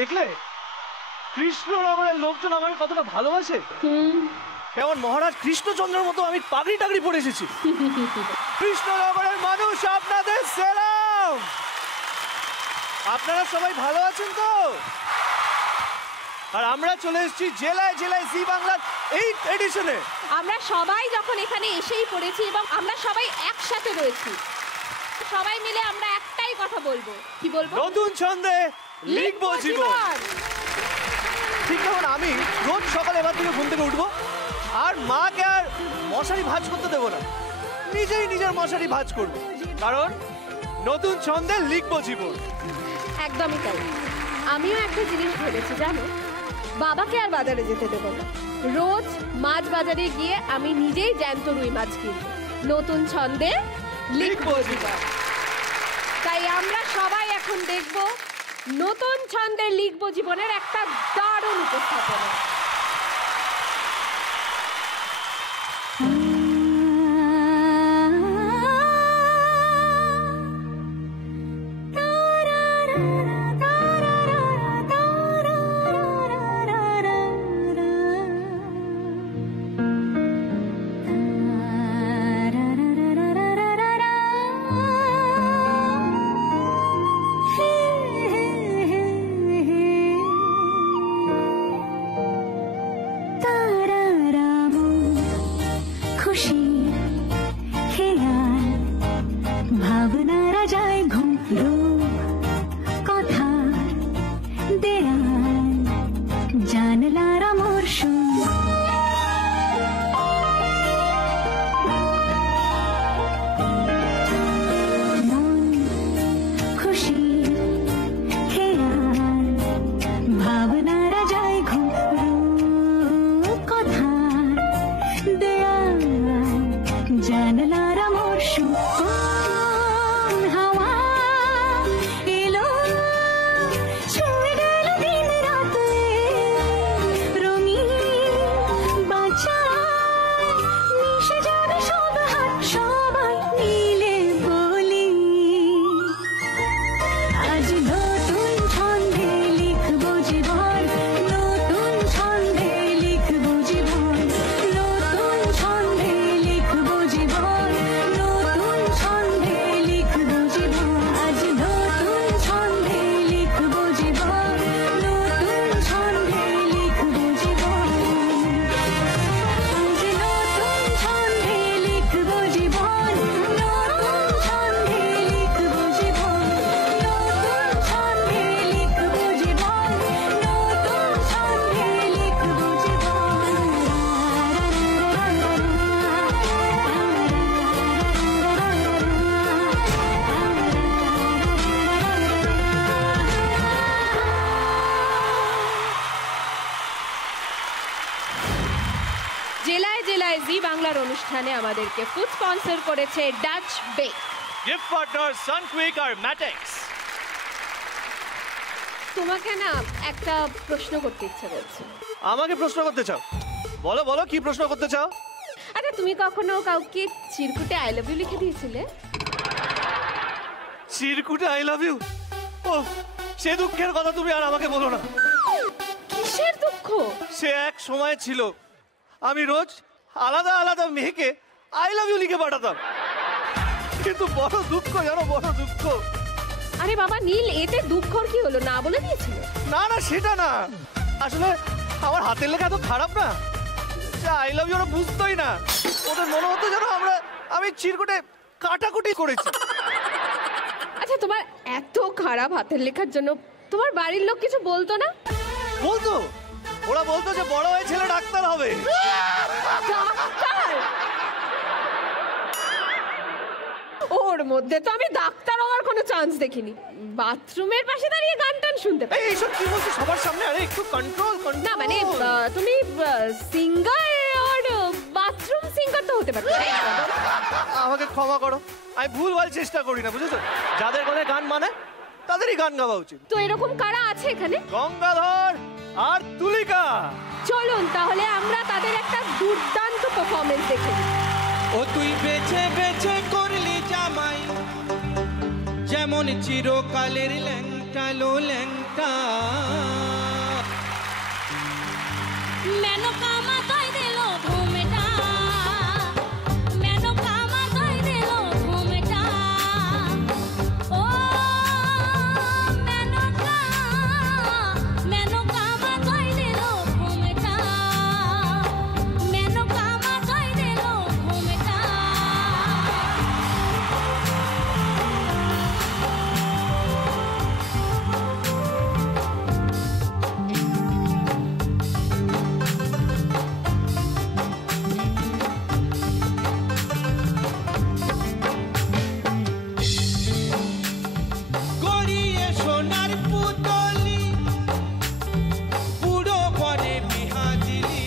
দেখলে কৃষ্ণনগরের লোকজন আমাকে কতটা ভালোবাসে। কেমন মহারাজ কৃষ্ণচন্দ্রের মতো আমি পাগড়ি টাগড়ি পরে এসেছি। কৃষ্ণনগরের মানুষ আপনাদের সালাম। আপনারা সবাই ভালো আছেন তো? আর আমরা চলে এসেছি জেলায় জেলায় জি বাংলার 8th এডিশনে। আমরা সবাই যখন এখানে এসেই পড়েছি এবং আমরা সবাই একসাথে রয়েছি, সবাই মিলে আমরা একটাই কথা বলবো। কি বলবো? নতুন ছন্দে লিখবো জীবন। ঠিক তখন আমি রোজ সকালে এবার থেকে ঘুম থেকে উঠবো আর মাকে আর মশারি ভাঁজ করতে দেবো না, নিজেই নিজের মশারি ভাঁজ করবো, কারণ নতুন ছন্দে লিখবো জীবন। একদমই তাই। আমিও একটা জিনিস ভেবেছি জানো, বাবাকে আর বাজারে যেতে দেবো না। রোজ মাছ বাজারে গিয়ে আমি নিজেই জ্যান্ত রুই মাছ কিনবো। নতুন ছন্দে লিখবো জীবন। তাই আমরা সবাই এখন দেখব নতুন ছন্দে লিখবো জীবনের একটা দারুণ উপস্থাপনা। বাংলার অনুষ্ঠানে আমাদেরকে ফুড স্পন্সর করেছে Dutch bake, gift partner Sunquick আর ম্যাটেক্স। তোমাকে না একটা প্রশ্ন করতে ইচ্ছে করছে। আমাকে প্রশ্ন করতে চাও? বলো বলো, কি প্রশ্ন করতে চাও? আরে তুমি কখনো কাউকে চিরকুটে আই লাভ ইউ লিখে দিয়েছিলে? চিরকুটে আই লাভ ইউ? ও, সে দুঃখের কথা তুমি আর আমাকে বলো না। কিসের দুঃখ? সে এক সময় ছিল আমি রোজ আলাদা আলাদা মেয়েকে আই লাভ ইউ লিখে পাঠাতাম, কিন্তু বড় দুঃখ জানো, বড় দুঃখ। আরে বাবা নীল, এতে দুঃখর কি হলো? না বলে দিয়েছিল? না না, সেটা না, আসলে আমার হাতের লেখা তো খারাপ না, যে আই লাভ ইউ ওরা বুঝতোই না। ওদের মনে হতো যেন আমি চিরকুটে কাটাকুটি করেছি। আচ্ছা, তোমার এত খারাপ হাতের লেখার জন্য তোমার বাড়ির লোক কিছু বলতো না? বলতো, ওরা বলতো যে বড় হয়ে ছেলে ডাক্তার হবে। ডাক্তার? ওর মধ্যে তো আমি ডাক্তার হওয়ার কোনো চান্স দেখিনি। বাথরুমের পাশে দাঁড়িয়ে গান টান শুনতে পাই। এইসব কি বলছো সবার সামনে? আরে একটু কন্ট্রোল। না মানে তুমি সিঙ্গার আর বাথরুম সিঙ্গার তো হতে পারো। আমাকে ক্ষমা করো, আমি ভুলভাল চেষ্টা করি না, বুঝেছো? যাদের গলায় গান মানে তাদেরই গান গাওয়া উচিত। তো এরকম কারা আছে এখানে? গঙ্গাধর আর তুলিকা। চলুন তাহলে আমরা তাদের একটা দুর্দান্ত পারফরমেন্স দেখি। ও তুই বেছে বেছে করলি জামাই, যেমন চিরকালের ল্যাংটা মেটালো ল্যাংটা মেনকা মাথায় দিল ঘুমেটা মেনকা মাথায় দিল ঘুমেটা ও মেনকা মেনকা মাথায় দিল ঘুমেটা মেনকা মাথায় দিল ঘুমেটা গড়িয়ে সোনার পুতলি পুরো পরে বিহাজিলি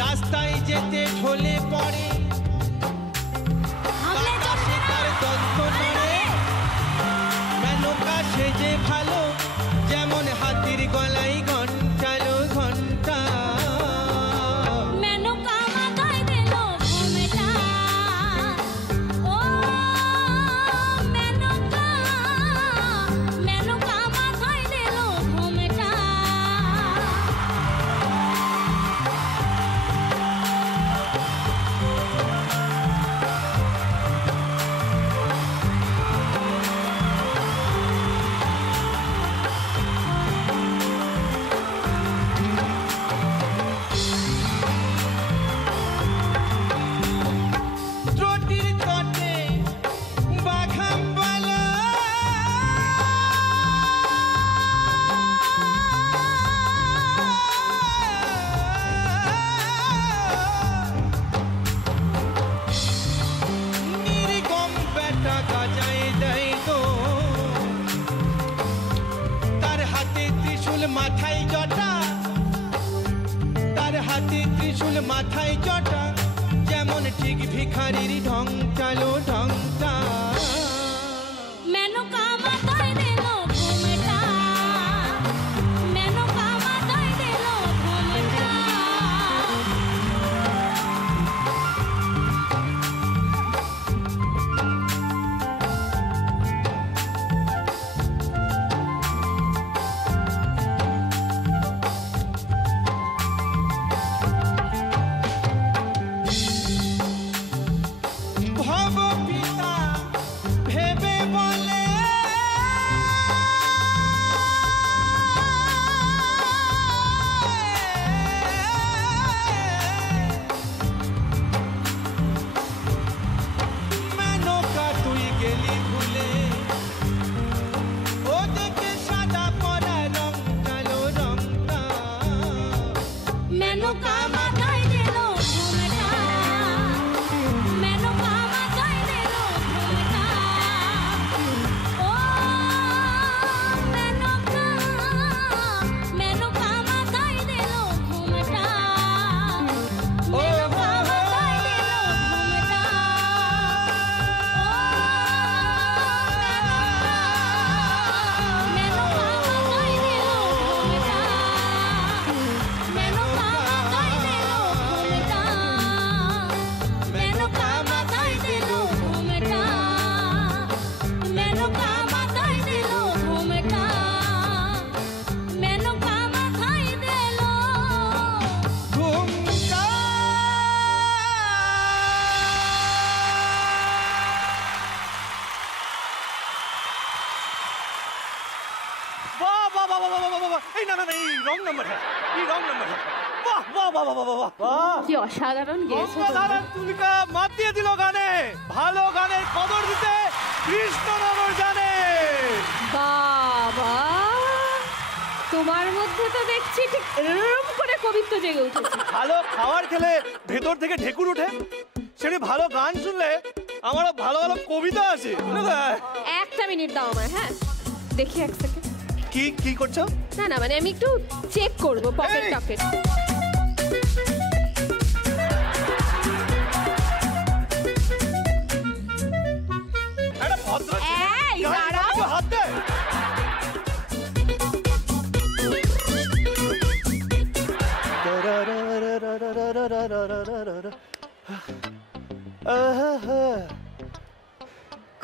রাস্তায় যেতে ঢলে পড়ে বাতাসে তার দন্ত নড়ে মেনকা সেজে ভালো যেমন হাতির গলায় ঘন্টালো ঘন্টা মেনকা মাথায় দিল ঘুমেটা ও মেনকা মেনকা মাথায় দিল ঘুমেটা ত্রটির তটে বাঘাম বলা নির্গম বেটা গাজায় দেয় তো তার হাতে ত্রিশূল মাথায় জটা তার হাতে ত্রিশূল মাথায় জটা যেমন ঠিক ভিখারির ঢংটালো ঢংটা মেনকা মাথায় দিল ঘুমেটা মেনকা মাথায় দিল ঘুমেটা ভব পিতা ভেবে বলে মেনকা তুই গেলি ভুলে ও দেখে সাদা পরা রংটালো রংটা মেনকা মাথায় দিল ঘুমেটা মেনকা মাথায় দিল ঘুমেটা ও মেনকা মেনকা মাথায় দিল ঘুমেটা মেনকা মাথায় দিল ঘুমেটা মেনকা মাথায় দিল ঘুমেটা মেনকা মাথায় দিল ঘুমেটা মেনকা মাথায় দিল ঘুমটা বাহ বাহ বাহ বাহ বাহ বাহ বাহ এই না না না, এই রং নাম্বার এই রং নাম্বার বাহ বাহ বাহ বাহ বাহ বাহ বাহ কি অসাধারণ গেয়েছো অসাধারণ তুলিকা মাত দিয়ে দিল গানে ভালো গানের কদর দিতে কৃষ্ণনগর জানে বাবা তোমার মধ্যে তো দেখছি ঠিক এরকম করে কবিত্ব জেগে উঠেছে ভালো খাবার খেলে ভেতর থেকে ঢেকুর ওঠে সেটি ভালো গান শুনলে আমারও ভালো ভালো কবিতা আছে একটা মিনিট দাও আমায় হ্যাঁ দেখি এক সেকেন্ড কি কি করছো না না মানে আমি একটু চেক করব পকেট এই! টকেট একটা ভদ্র এই, গান দাঁড়াও। গাইতে হাত দে।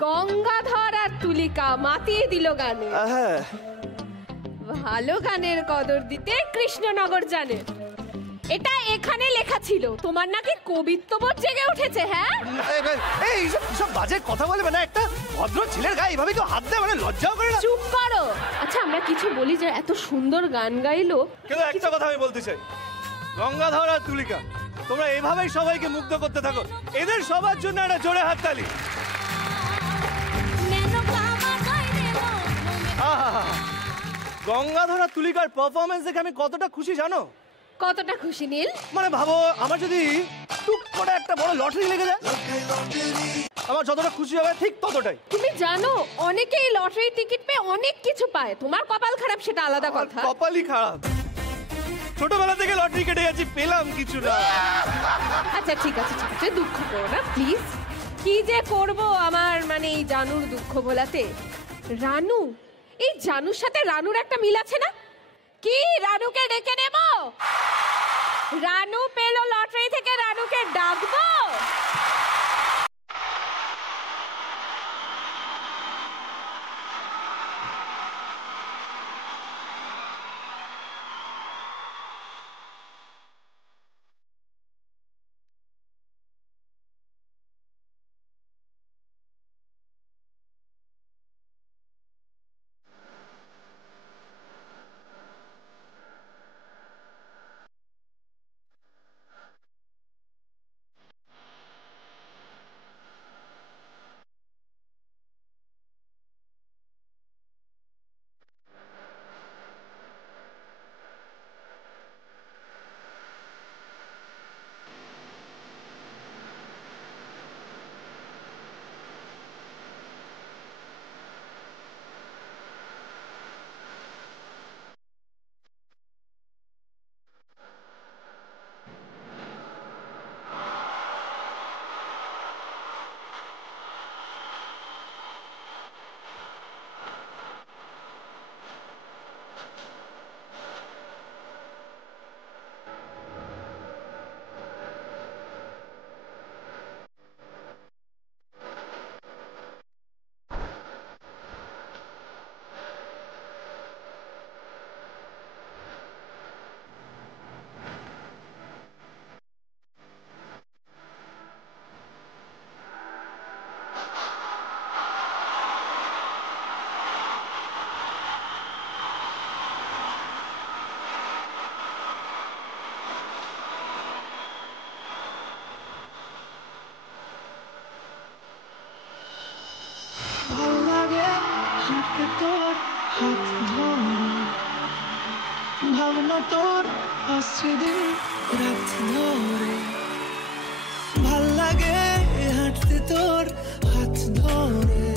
গঙ্গাধর আর তুলিকা মাতিয়ে দিল গানে। হ্যাঁ, ভালো গানের কদর দিতে কৃষ্ণনগর জানে। এটা এখানে লেখা ছিল, তোমার নাকি কবিত্ববোধ জেগে উঠেছে। হ্যাঁ, এইসব বাজে কথা বলবে না। একটা ভদ্র ছেলের গায়ে এভাবে কেউ হাত দেয়, মানে লজ্জাও করে না। চুপ করো। আচ্ছা, আমরা কিছু বলি যে এত সুন্দর গান গাইলো। কিন্তু একটা কথা আমি বলতে চাই, গঙ্গাধর আর তুলিকা, তোমরা এভাবেই সবাইকে মুগ্ধ করতে থাকো। এদের সবার জন্য একটা জোরে হাততালি। গঙ্গাধর আর তুলিকার পারফরমেন্স দেখে আমি কতটা খুশি জানো? কতটা খুশি নীল? মানে ভাবো, আমার যদি টুক করে একটা বড় লটারি লেগে যায়, আমার যতটা খুশি হবে ঠিক ততটাই। তুমি জানো অনেকেই লটারি টিকিট পেয়ে অনেক কিছু পায়, তোমার কপাল খারাপ সেটা আলাদা কথা। কপালই খারাপ, ছোটবেলা থেকে লটারি কেটে যাচ্ছি, পেলাম কিছু না। আচ্ছা ঠিক আছে, দুঃখ করো না প্লিজ। কি যে করব আমার, মানে এই জানুর দুঃখ ভোলাতে। রানু, এই জানুর সাথে রানুর একটা মিল আছে না? কি রানুকে ডেকে নেব? রানু পেলো লটারি থেকে, রানুকে ডাকবো? ভাবনা তোর আসছে দিন রাত ধরে, ভাল লাগে হাঁটতে তোর হাত ধরে।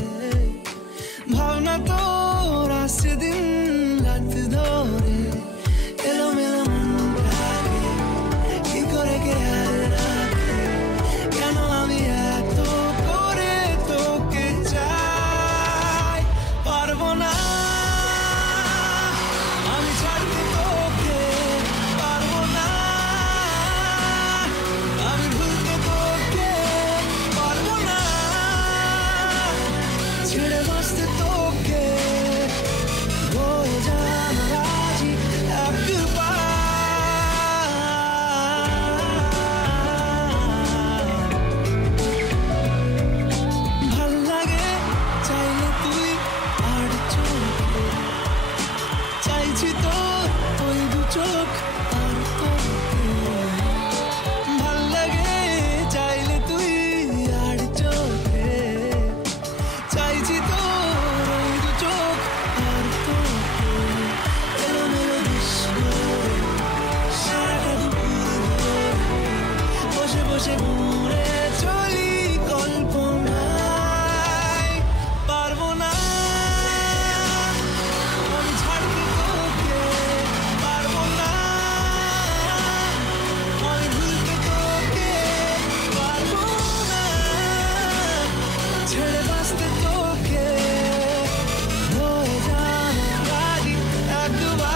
ভাবনা তোর আসছে দিন রাত ধরে, এলোমেলো মনটাকে কি করে খেয়াল রাখে, কেন আমি এত করে তোকে চাই। পারবো না আমি ছাড়তে তোকে, পারবো না আমি ভুলতে তোকে, পারবো না ছেড়ে বাঁচতে তোকে। হয়ে যান রাজি একবার, ভাল লাগে চাইলে তুই আর চোখে, চাইছি তোর ওই দু চোখ আর তোকে। ভাল লাগে চাইলে তুই আর চোখে, চাইছি তোর ওই দু চোখ আর তোকে। এলোমেলো দৃশ্য সারাটা দুপুর ধরে, বসে বসে ঘুরে চলি কল্পনায়। পারবো না আমি ছাড়তে তোকে, পারবো না আমি ভুলতে তোকে, পারবো না ছেড়ে বাঁচতে তোকে। হয়ে যান রাজি একবার,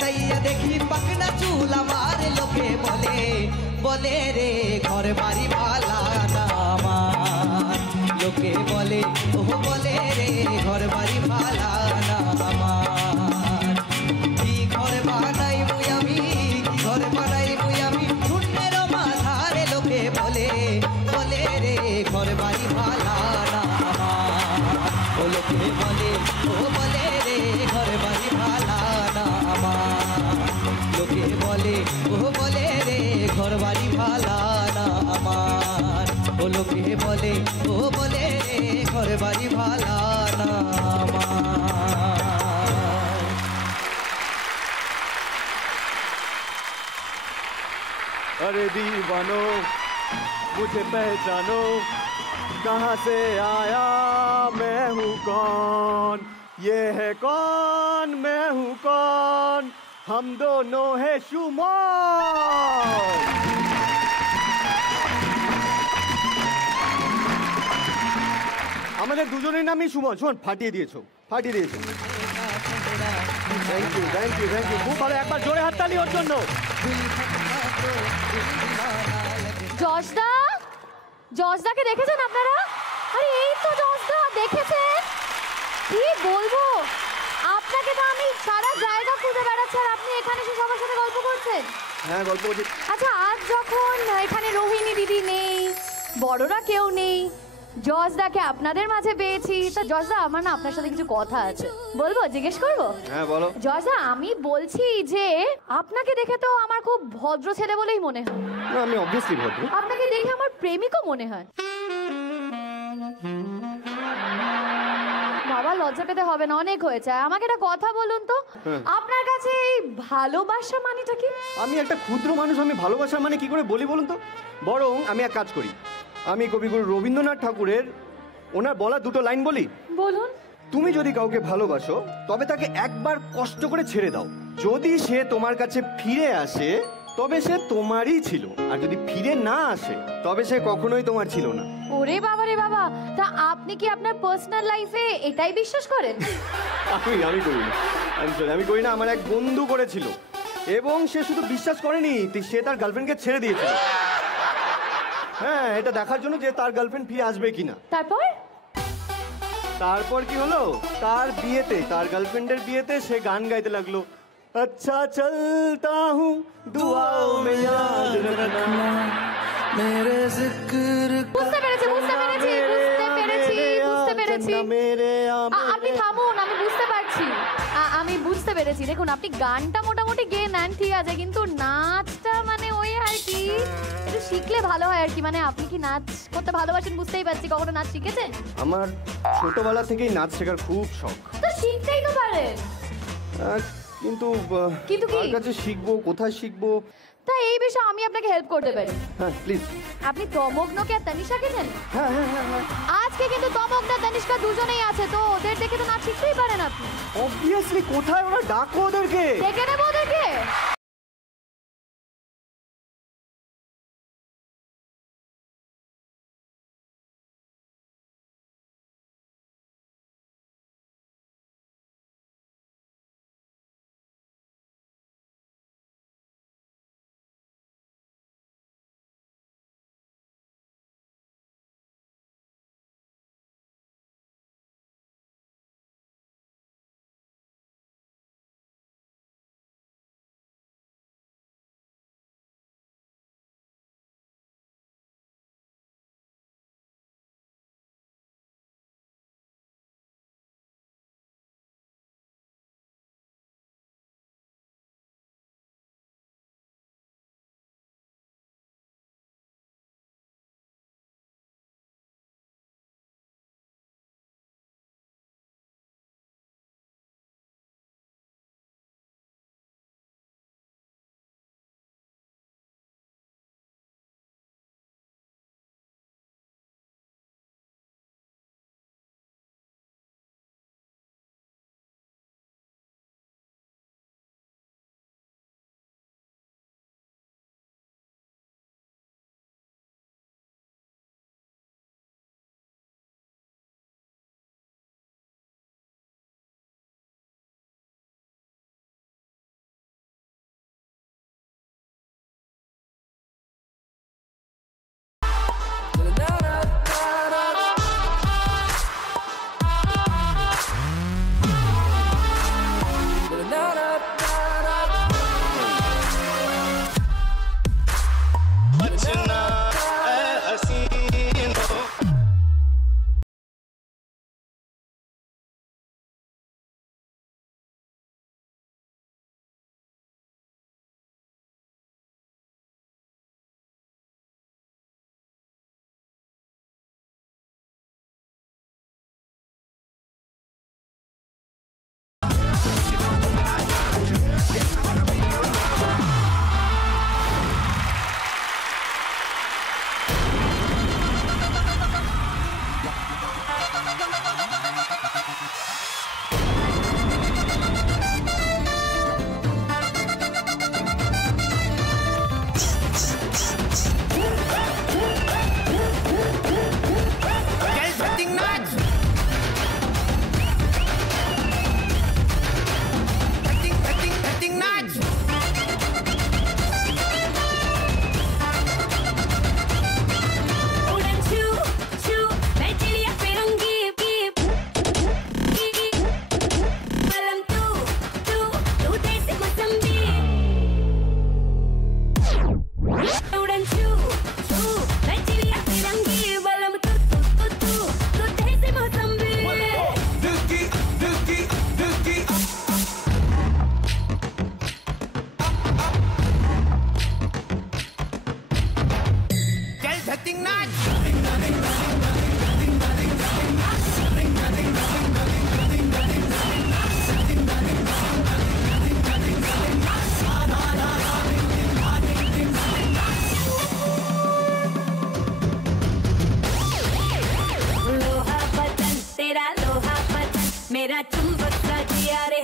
তাকাইয়া দেখি পাকনা চুল আমার লোকে বলে বলে রে ঘর বাড়ি ভালা না আমার লোকে বলে ও বলে রে ঘর বাড়ি ভালা না আমার কি ঘর বানাই মুই আমি কি ঘর বানাই মুই আমি শূন্যের মাথারে লোকে বলে বলে রে ঘর বাড়ি ভালা না আমার ও লোকে বলে ও বলে রে ঘর বাড়ি ভালা না আমার লোকে বলে ও বলে রে ঘর বাড়ি ভালা না আমার ও লোকে বলে ও বলে রে ঘর বাড়ি ভালা না আমার अरे दीवानो मुझे पहचानो कहाँ से आया मैं हूँ कौन ये है कौन मैं हूँ कौन हम दोनों है शुमार আমাদের দুজনের নামই সুমন শোন ফাটিয়ে দিয়েছো thank you thank you thank you খুব ভালো একবার জোরে হাততালি ওর জন্য যশদা যশদাকে দেখেছেন আপনারা? আরে এই তো যশদা, দেখেছেন? কি বলবো, আপনাকে তো আমি সারা জায়গা খুঁজে বেড়াচ্ছি আর আপনি এখানে এসে সবার সাথে গল্প করছেন। হ্যাঁ গল্প করছি আচ্ছা, আজ যখন এখানে রোহিণী দিদি নেই, বড়রা কেউ নেই, যশদাকে আপনাদের মাঝে পেয়েছি, তো যশদা আমার না আপনার সাথে কিছু কথা আছে, বলবো, জিজ্ঞেস করবো? হ্যাঁ বলো যশদা, আমি বলছি যে আপনাকে দেখে তো আমার খুব ভদ্র ছেলে বলেই মনে হয়। না আমি অবভিয়াসলি ভদ্র আপনাকে দেখে আমার প্রেমিকও মনে হয়। বাবা লজ্জা পেতে হবে না, অনেক হয়েছে। আমাকে একটা কথা বলুন তো, আপনার কাছে এই ভালোবাসা মানেটা কি? আমি একটা ক্ষুদ্র মানুষ, আমি ভালোবাসা মানে কি করে বলি বলুন তো। বরং আমি এক কাজ করি, আমি কবিগুরু রবীন্দ্রনাথ ঠাকুরের ওনার বলা দুটো লাইন বলি। বলুন। তুমি যদি কাউকে ভালোবাসো তবে তাকে একবার কষ্ট করে ছেড়ে দাও, যদি সে তোমার কাছে ফিরে আসে তবে সে তোমারই ছিল, আর যদি ফিরে না আসে তবে সে কখনোই তোমার ছিল না। ওরে বাবা রে বাবা, তা আপনি কি আপনার পার্সোনাল লাইফে এটাই বিশ্বাস করেন? আমি করি না, আমি করি না। আমার এক বন্ধু করেছিল এবং সে শুধু বিশ্বাস করেনি, সে তার গার্লফ্রেন্ডকে ছেড়ে দিয়েছিল। হ্যাঁ, এটা দেখার জন্য যে তার গার্লফ্রেন্ড ফিরে আসবে কিনা। তারপর? তারপর কি হলো, তার বিয়েতে, তার গার্লফ্রেন্ডের বিয়েতে সে গান গাইতে লাগলো, আচ্ছা চলতা হুঁ দুআও মে ইয়াদ রখনা মেরে জিক্র বুঝতে পেরেছি। আপনি থামুন, আমি বুঝতে পারছি। আমি বুঝতে পেরেছি। দেখুন, আপনি গানটা মোটামুটি গেয়ে নেন, ঠিক আছে, কিন্তু নাচটা মানে ওই আর কি একটু শিখলে ভালো হয় আর কি। মানে আপনি কি নাচ করতে ভালোবাসেন বুঝতেই পারছি, কখনো নাচ শিখেছেন? আমার ছোটবেলা থেকেই নাচ শেখার খুব শখ, তো শিখতেই তো পারেন। কিন্তু কিন্তু কি? কার কাছে শিখবো, কোথায় শিখবো? তা এই বিষয়ে আমি আপনাকে হেল্প করতে পারি। হ্যাঁ প্লিজ। আপনি তমগ্নকে আর তনিষ্কাকে চেনেন? হ্যাঁ হ্যাঁ হ্যাঁ হ্যাঁ আজকে কিন্তু তমগ্ন তনিষ্কা দুজনেই আছে, তো ওদের দেখে তো নাচ শিখতেই পারেন আপনি। অবভিয়াসলি। কোথায় ওরা, ডাকো ওদেরকে। ডেকে নেবো ওদেরকে।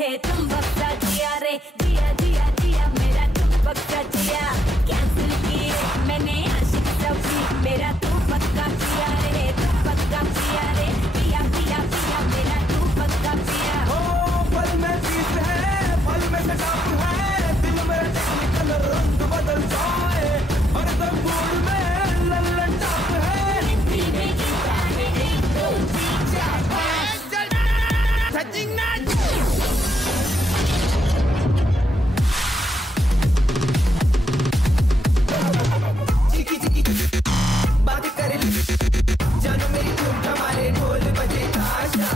रे चुंबक सा जिया रे जिया जिया जिया मेरा चुंबक सा जिया कैंसिल किए मैंने आशिक सभी मेरा तू पक्का पिया रे तू पक्का पिया रे पिया पिया पिया मेरा तू पक्का पिया ओ पल में पीस है पल में सटाप है दिल में टेक्निकल रंग बदल जाए हर दम मूड में लल्लन टाप है पीने की जाने एक दो तीन चार पाँच टचिंग नाच चिकी चिकी बात कर ली जानो मेरी धुन हमारे ढोल बजे ताशा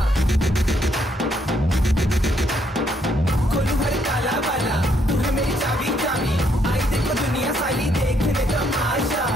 खोलू हर काला वाला तू है मेरी चाबी चाबी आई देखो दुनिया सारी देखने तमाशा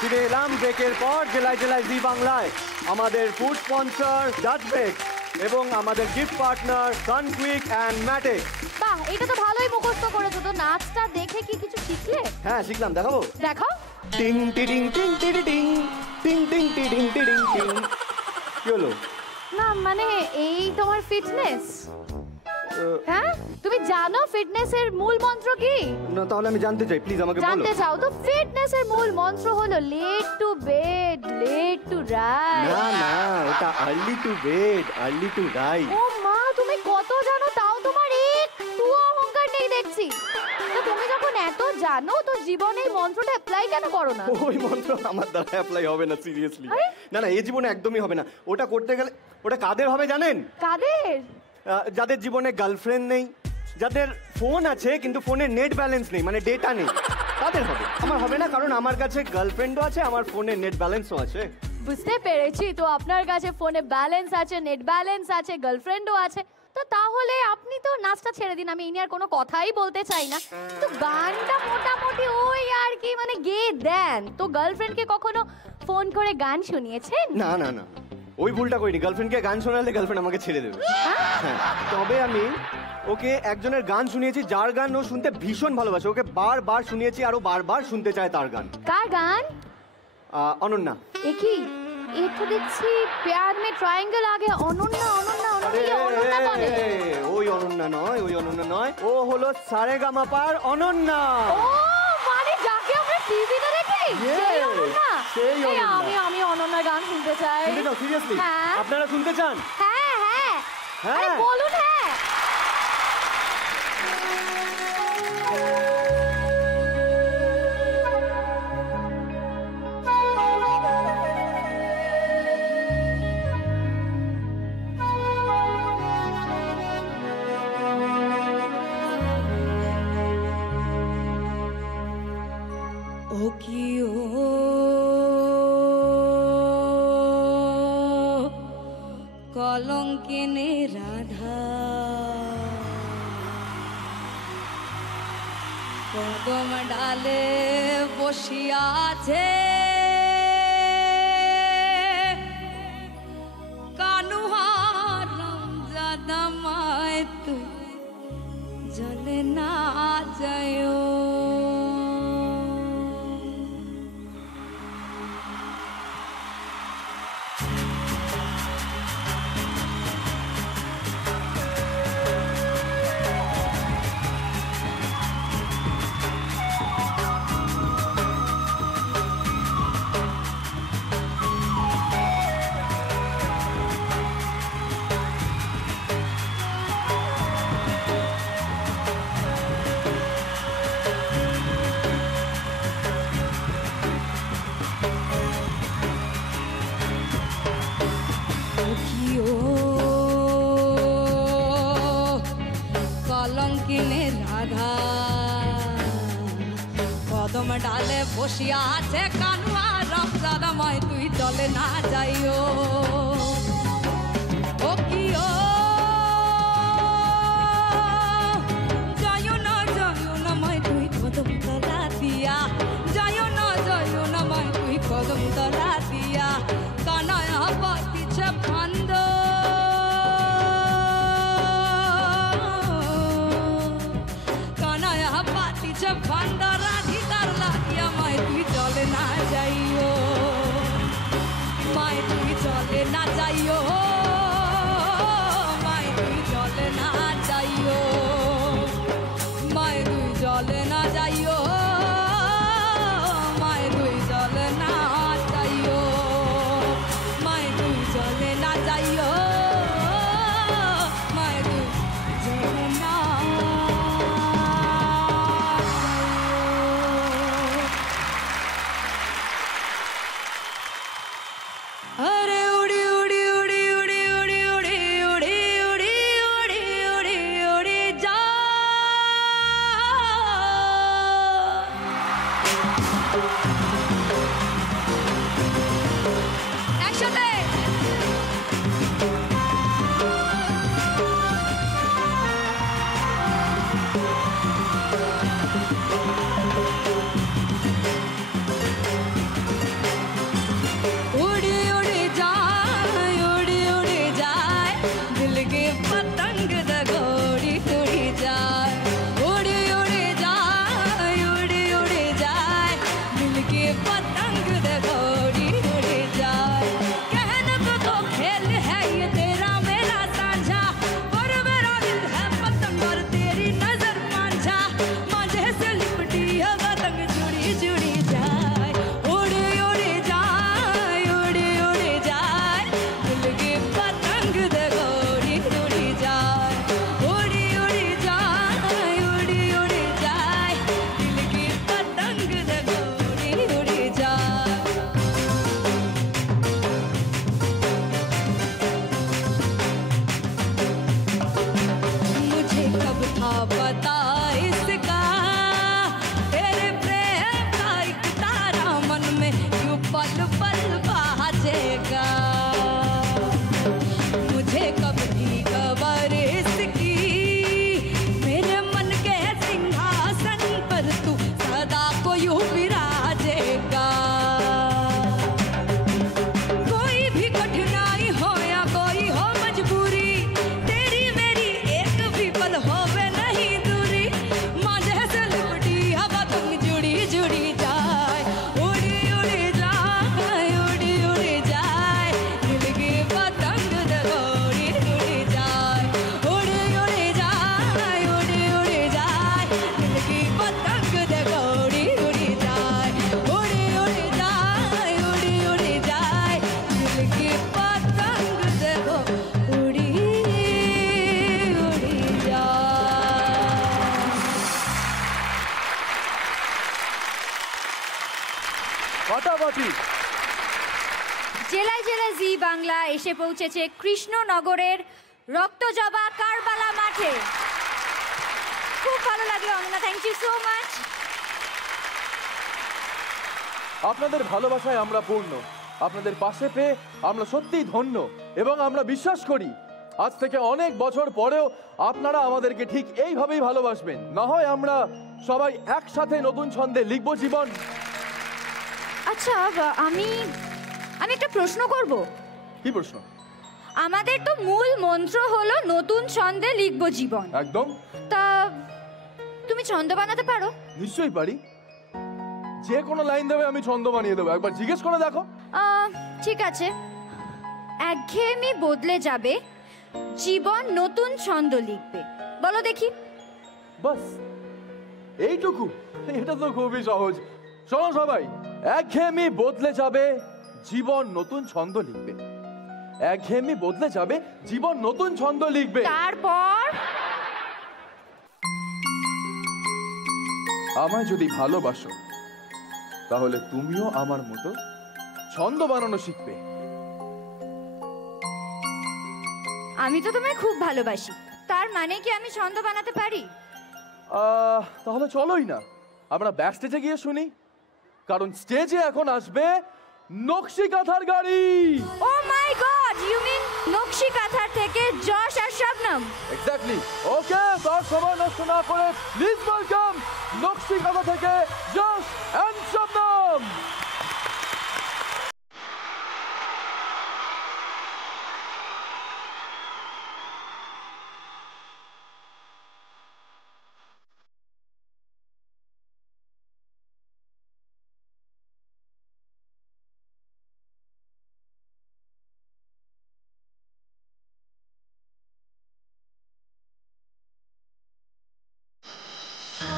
ফিরে এলাম ব্রেকের পর জেলায় জেলায় জি বাংলায় আমাদের ফুড স্পন্সর ডাচ বেক এবং আমাদের গিফট পার্টনার সানকুইক অ্যান্ড ম্যাটেক। বাহ, এটা তো ভালোই মুখস্থ করেছো। তো নাচটা দেখে কি কিছু শিখলে? হ্যাঁ শিখলাম, দেখাবো? দেখাও। টিং টিডিং টিং টিডিং টিং টিং টিডিং টিডিং টিং। কি হলো? না মানে এই তোমার ফিটনেস। হ্যাঁ, তুমি জানো ফিটনেসের মূল মন্ত্র কি? না তাহলে আমি জানতে চাই, প্লিজ আমাকে বলো। জানতে চাও তো? ফিটনেসের মূল মন্ত্র হলো late to bed late to rise. না না, ওটা early to bed early to rise. ও মা, তুমি কত জানো তাও তোমার একটু অহংকার নেই দেখছি। তো তুমি যখন এত জানো তো জীবনে এই মন্ত্রটা অ্যাপ্লাই কেন করো না? ওই মন্ত্র আমার দ্বারা অ্যাপ্লাই হবে না, সিরিয়াসলি। আরে? না না, এই জীবনে একদমই হবে না। ওটা করতে গেলে ওটা কাদের হবে জানেন? কাদের? যাদের জীবনে গার্লফ্রেন্ড নেই, যাদের ফোন আছে কিন্তু ফোনে নেট ব্যালেন্স নেই, মানে ডেটা নেই, তাদের হবে। আমার হবে না, কারণ আমার কাছে গার্লফ্রেন্ডও আছে, আমার ফোনে নেট ব্যালেন্সও আছে। বুঝতে পেরেছি। তো আপনার কাছে ফোনে ব্যালেন্স আছে, নেট ব্যালেন্স আছে, গার্লফ্রেন্ডও আছে। তো তাহলে আপনি তো নাচটা ছেড়ে দিন, আমি এই নিয়ে আর কোনো কথাই বলতে চাই না। তো গানটা মোটামুটি ওই আর কি, মানে গেয়ে দেন। তো গার্লফ্রেন্ডকে কখনো ফোন করে গান শুনিয়েছেন? না না না, ওই ভুলটা করিনি। গার্লফ্রেন্ডকে গান শোনালে গার্লফ্রেন্ড আমাকে ছেড়ে দেবে। হ্যাঁ, তবে আমি ওকে একজনের গান শুনিয়েছি যার গান ও শুনতে ভীষণ ভালোবাসে। ওকে বারবার শুনিয়েছি, আরো বারবার শুনতে চায় তার গান। কার গান? অনন্যা। এ কি, এ তো দেখছি প্যার মে ট্রায়াঙ্গেল আগে অনন্যা অনন্যা অনন্যা অনন্যা বলে। ওই অনন্যা নয়, ওই অনন্যা নয়, ও হলো সারেগামাপার অনন্যা। ও মানে যাকে আমরা টিভিতে দেখি, সেই অনন্যা। সেই এই অনন্যা। আমি অনন্যার গান শুনতে চাই। শুনতে চাও সিরিয়াসলি? হ্যাঁ। আপনারা শুনতে চান? হ্যাঁ হ্যাঁ হ্যাঁ। আরে বলুন হ্যাঁ। ও কি ও কলঙ্কিনী রাধা কদম ডালে বসিয়াছে কানুহার জাদামায় তু জলে না যায় কলঙ্কিনী রাধা কদম ডালে বসিয়া আছে কানুয়া রমজানময় তুই চলে না যাইও ও কি ও যাইও না ময় তুই কদম তলা দিয়া যাইও না ময় তুই কদম তলা দিয়া কানায়া পাতিছে ফান্দ কানায়া পাতিছে ফান্দ রাধিকার লাগিয়া মায় তুই চলে না যাইও মায় তুই চলে না যাইও মায় তুই চলে না যাইও মায় তুই চলে না যাইও মায় তুই চলে না যাইও মায় তুই চলে না যাইও মায় তুই চলে না अरे उड़ी उड़ी उड़ी उड़ी उड़ी उड़ी उड़ी उड़ी उड़ी उड़ी उड़ी जा एक्शन ले उड़ी उड़ी जाए दिल की पतंग दगोड़ी उड़ी जाए उड़ी उड़ी जाए दिल की पतंग दगोड़ी उड़ी जाए कहने को तो खेल है ये तेरा मेरा साझा और मेरा दिल है पतंग और तेरी नजर मांझा मांझे से लिपटी है पतंग जुड़ी जुड़ी जाए उड़ी उड़ी जाए दिल की पतंग दगोड़ी उड़ी जाए उड़ी उड़ी जाए दिल की पतंग दगोड़ी उड़ी जाए मुझे कब था पता इसका तेरे प्रेम का एक तारा मन में यूं पल पल बाजेगा मुझे कब थी खबर इसकी मेरे मन के सिंहासन पर तू सदा को यूं विराजेगा कोई भी कठिनाई हो या कोई हो मजबूरी तेरी मेरी एक भी पल होवे नहीं दूरी मांझे से लिपटी हवा तुम जुड़ी जुड़ी जाए उड़ी उड़ी जाए दिल की पतंग दगोड़ी उड़ी जाए उड़ी उड़ी जाए दिल की पतंग दगोड़ी उड़ी जाए उड़ी उड़ी जाए दिल की पतंग दगो उड़ी जाए ফাটাফাটি। জেলায় জেলায় জি বাংলা এসে পৌঁছেছে কৃষ্ণনগরের রক্তজবা কারবালা মাঠে। খুব ভালো লাগলো Ananya, thank you so much. আপনাদের ভালোবাসায় আমরা পূর্ণ, আপনাদের পাশে পেয়ে আমরা সত্যিই ধন্য এবং আমরা বিশ্বাস করি আজ থেকে অনেক বছর পরেও আপনারা আমাদেরকে ঠিক এইভাবেই ভালোবাসবেন। না হয় আমরা সবাই একসাথে নতুন ছন্দে লিখব জীবন। আচ্ছা আমি একটা প্রশ্ন করব। কি প্রশ্ন? আমাদের তো মূল মন্ত্র হলো নতুন ছন্দে লিখব জীবন। একদম। তা তুমি ছন্দ বানাতে পারো? নিশ্চয়ই পারি, যে কোনো লাইন দেবে আমি ছন্দ বানিয়ে দেবো, একবার জিজ্ঞেস করে দেখো। ঠিক আছে। একঘেয়েমি বদলে যাবে, জীবন নতুন ছন্দ লিখবে, বলো দেখি। বাস এইটুকু? এটা তো খুবই সহজ। শোনো সবাই, একঘেয়েমি বদলে যাবে, জীবন নতুন ছন্দ লিখবে। একঘেয়েমি বদলে যাবে, জীবন নতুন ছন্দ লিখবে। তারপর আমায় যদি ভালোবাসো তাহলে তুমিও আমার মতো ছন্দ বানানো শিখবে। আমি তো তোমায় খুব ভালোবাসি, তার মানে কি আমি ছন্দ বানাতে পারি? তাহলে চলোই না আমরা ব্যাক স্টেজে গিয়ে শুনি, কারণ স্টেজে এখন আসবে নকশি কাঁথার গাড়ি। ও মাই গড, ইউ মিন নকশি কাঁথার থেকে যশ আর শবনম? এক্স্যাক্টলি। ওকে, তার সময় নষ্ট না করে প্লিজ ওয়েলকাম নকশি কাঁথা থেকে যশ এন্ড শবনম।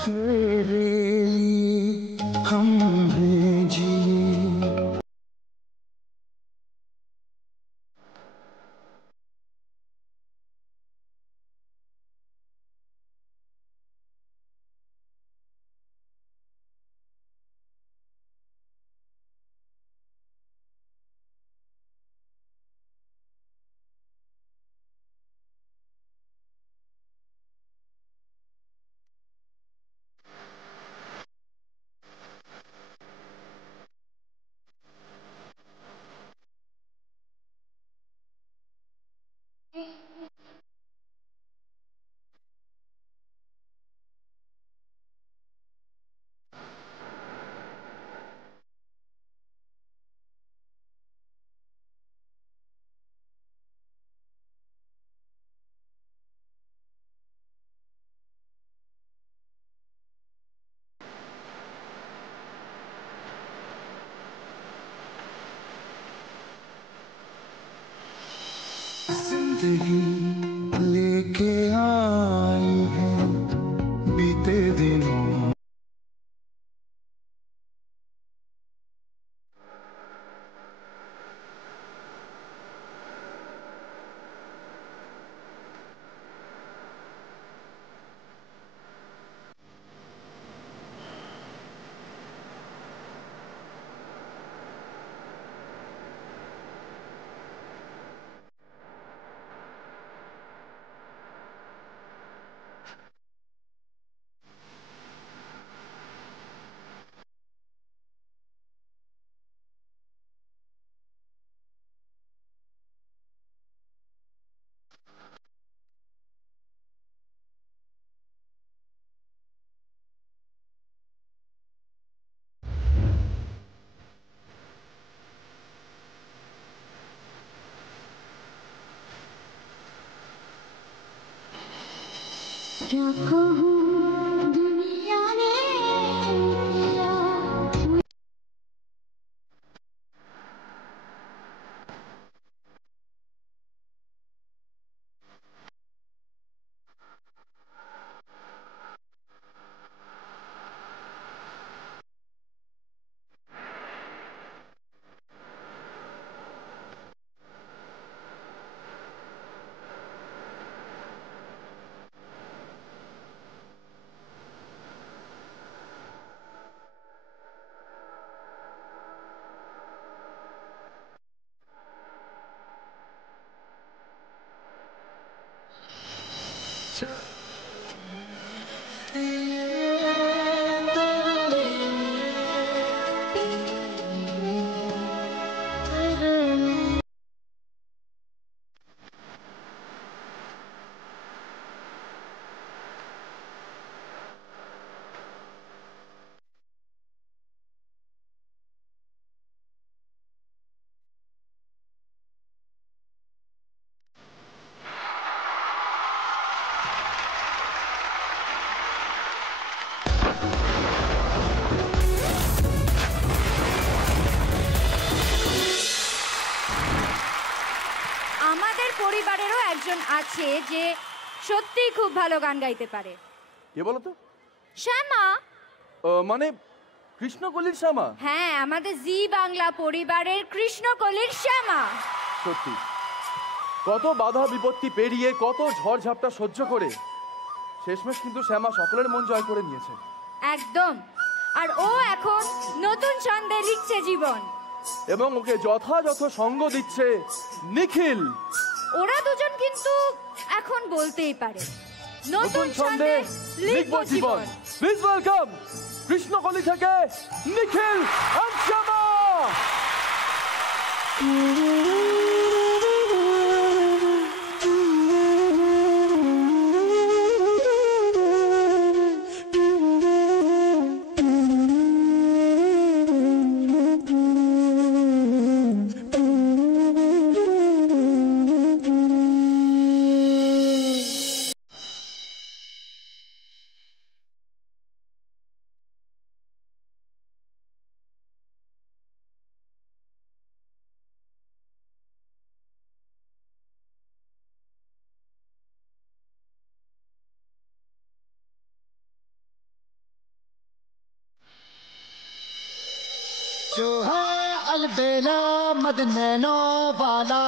तेरे लिए हमने जिए। जिंदगी लेके आई है बीते दिनों। क्या कहूँ दुनिया ने আমাদের পরিবারেরও একজন আছে যে সত্যিই খুব ভালো গান গাইতে পারে। কে বলো তো? শ্যামা। মানে কৃষ্ণকলির শ্যামা? হ্যাঁ, আমাদের জি বাংলা পরিবারের কৃষ্ণকলির শ্যামা। সত্যি কত বাধা বিপত্তি পেরিয়ে, কত ঝড় ঝাপটা সহ্য করে শেষমেশ কিন্তু শ্যামা সকলের মন জয় করে নিয়েছে। একদম। আর ও এখন নতুন ছন্দে লিখছে জীবন, এবং ওকে যথাযথ সঙ্গ দিচ্ছে নিখিল। ওরা দুজন কিন্তু এখন বলতেই পারে নতুন ছন্দে লিখবো জীবন। প্লিজ ওয়েলকাম কৃষ্ণকলি থেকে নিখিল and শ্যামা। जो है अलबेला मद नैनो वाला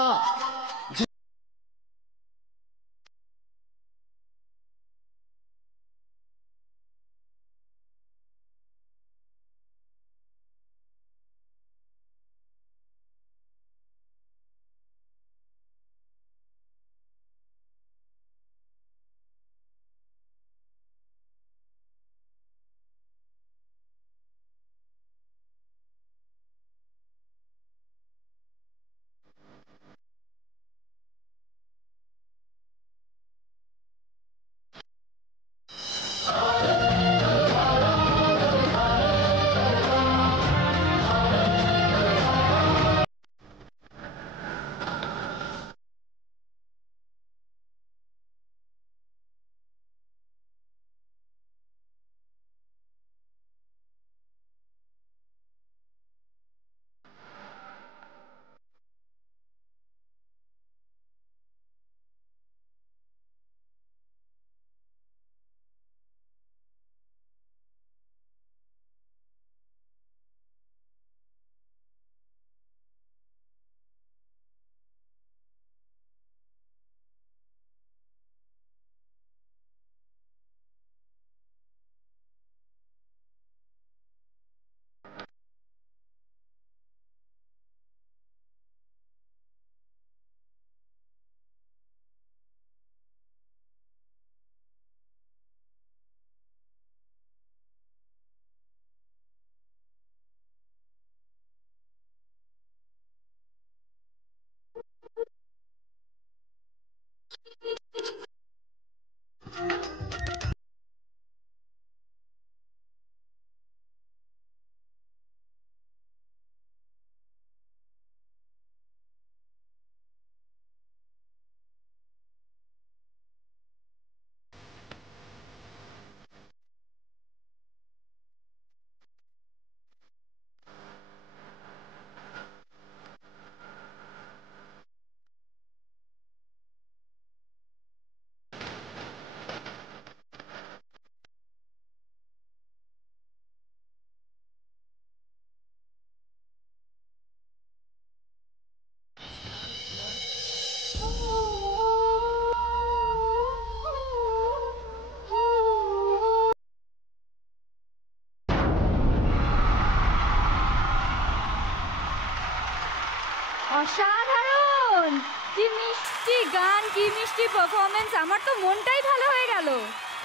অসাধারণ! কি মিষ্টি গান, কি মিষ্টি পারফরমেন্স, আমার তো মনটাই ভালো হয়ে গেল।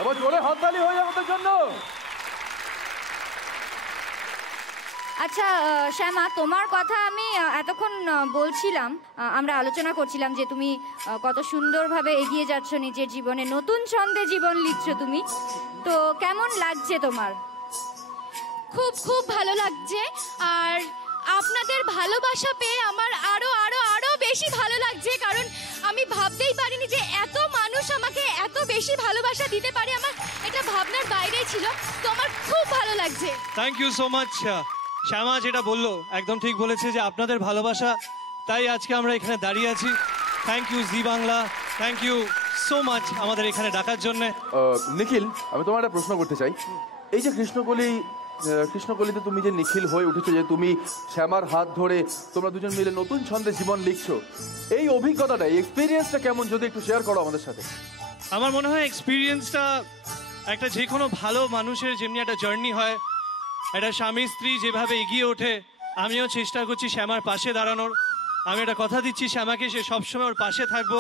এবার জোরে হাততালি হয়ে যাবে ওদের জন্য। আচ্ছা শ্যামা, তোমার কথা আমি এতক্ষণ বলছিলাম, আমরা আলোচনা করছিলাম যে তুমি কত সুন্দরভাবে এগিয়ে যাচ্ছ নিজের জীবনে, নতুন ছন্দে জীবন লিখছো তুমি, তো কেমন লাগছে তোমার? খুব খুব ভালো লাগছে, আর আপনাদের ভালোবাসা পেয়ে আমার আরো আরো আরো বেশি ভালো লাগছে, কারণ আমি ভাবতেই পারিনি যে এত মানুষ আমাকে এত বেশি ভালোবাসা দিতে পারে, আমার এটা ভাবনার বাইরেই ছিল, তো আমার খুব ভালো লাগছে। Thank you so much. Shyama যেটা বললো একদম ঠিক বলেছে, যে আপনাদের ভালোবাসা, তাই আজকে আমরা এখানে দাঁড়িয়ে আছি। Thank you Zee Bangla, thank you so much আমাদের এখানে ডাকার জন্য। নিখিল, আমি তোমার একটা প্রশ্ন করতে চাই। এই যে কৃষ্ণকলিতে তুমি যে নিখিল হয়ে উঠেছো, যে তুমি শ্যামার হাত ধরে তোমরা দুজন মিলে নতুন ছন্দে জীবন লিখছো, এই অভিজ্ঞতাটা, এই এক্সপিরিয়েন্সটা কেমন, যদি একটু শেয়ার করো আমাদের সাথে। আমার মনে হয় এক্সপিরিয়েন্সটা একটা যে কোনো ভালো মানুষের যেমনি একটা জার্নি হয়, একটা স্বামী স্ত্রী যেভাবে এগিয়ে ওঠে, আমিও চেষ্টা করছি শ্যামার পাশে দাঁড়ানোর। আমি একটা কথা দিচ্ছি শ্যামাকে, সে সবসময় ওর পাশে থাকবো।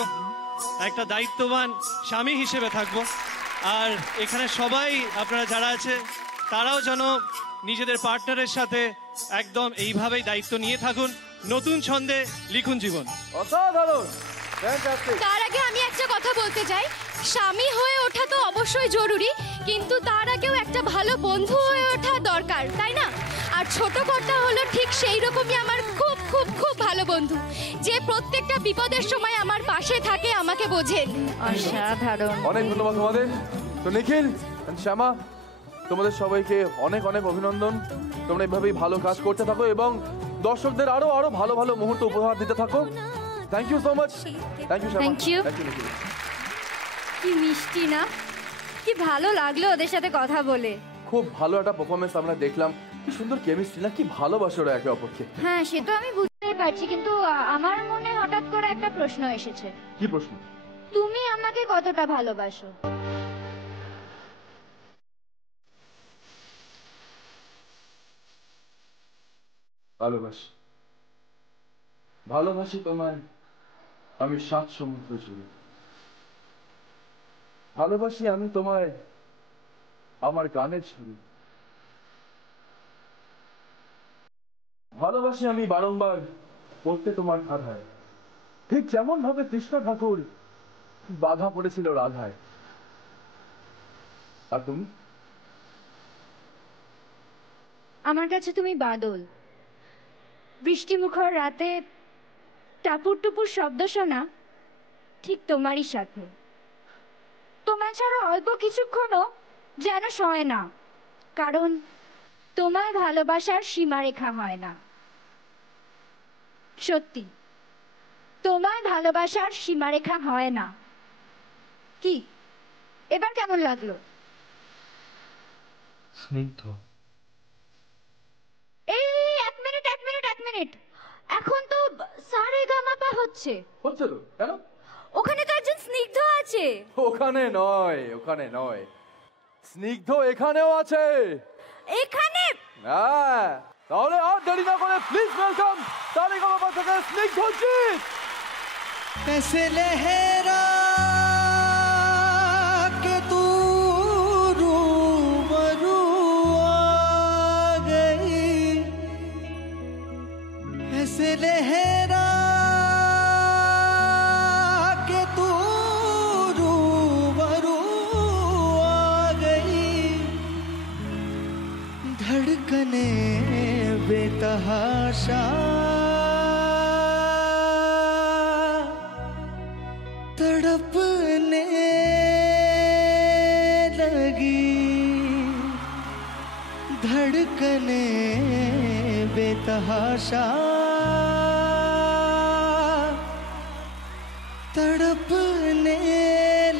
একটা দায়িত্ববান স্বামী হিসেবে থাকবো। আর এখানে সবাই আপনারা যারা আছে তারাও যেন নিজেদের পার্টনারের সাথে একদম এইভাবেই দায়িত্ব নিয়ে থাকুন। নতুন ছন্দে লিখুন জীবন। অসাধারণ, ফ্যান্টাস্টিক। তার আগে আমি একটা কথা বলতে চাই, স্বামী হয়ে ওঠা তো অবশ্যই জরুরি, কিন্তু তার আগেও একটা ভালো বন্ধু হয়ে ওঠা দরকার, তাই না? আর ছোট কর্তা হলো ঠিক সেই রকমই আমার খুব খুব খুব ভালো বন্ধু, যে প্রত্যেকটা বিপদের সময় আমার পাশে থাকে, আমাকে বোঝেন। অসাধারণ। অনেক ধন্যবাদ তোমাদের। তো নিখিল, শ্যামা, তোমাদের সবাইকে অনেক অনেক অভিনন্দন। তোমরা এইভাবেই ভালো কাজ করতে থাকো এবং দর্শকদের আরো আরো ভালো ভালো মুহূর্ত উপহার দিতে থাকো। Thank you so much. Thank you Shyama. Thank you. Thank you Nikhil. কি মিষ্টি না, কি ভালো লাগলো ওদের সাথে কথা বলে। খুব ভালো একটা পারফরমেন্স আমরা দেখলাম। কি সুন্দর কেমিস্ট্রি না, কি ভালোবাসো ওরা একে অপরকে। হ্যাঁ, সে তো আমি বুঝতেই পারছি, কিন্তু আমার মনে হঠাৎ করে একটা প্রশ্ন এসেছে। কি প্রশ্ন? তুমি আমাকে কতটা ভালোবাসো? ভালোবাসি, ভালোবাসি তোমায় আমি 7 সমুদ্র জুড়ে। ভালোবাসি আমি তোমায় আমার গানের ছুরি। ভালোবাসি আমি বারংবার পড়তে তোমার ধাঁধায়, ঠিক যেমন ভাবে কৃষ্ণ ঠাকুর বাধা পড়েছিল রাধায়। আর তুমি? আমার কাছে তুমি বাদল। বৃষ্টিমুখর রাতে টাপুর টুপুর শব্দ শোনা ঠিক তোমারই সাথে। তোমার ছাড়া অল্প কিছুক্ষণও যেন সয় না, কারণ তোমার ভালোবাসার সীমারেখা হয় না। সত্যি, তোমার ভালোবাসার সীমারেখা হয় না। কি এবার কেমন লাগলো? স্নিগ্ধ। এই এক মিনিট, এখন তো সারেগামাপা হচ্ছে। হচ্ছে তো, কেন? ওখানে তো একজন স্নিগ্ধ আছে। ওখানে নয়, স্নিগ্ধ এখানেও আছে। এখানে? হ্যাঁ, তাহলে আর দেরি না করে প্লিজ ওয়েলকাম সারেগামাপা থেকে স্নিগ্ধজিৎ। ऐसे लहरा के तू रूबरू आ गई, ऐसे लहरा के तू रूबरू आ गई, धड़कने बेतहाशा तड़पने लगी, धड़कने बेतहाशा तड़पने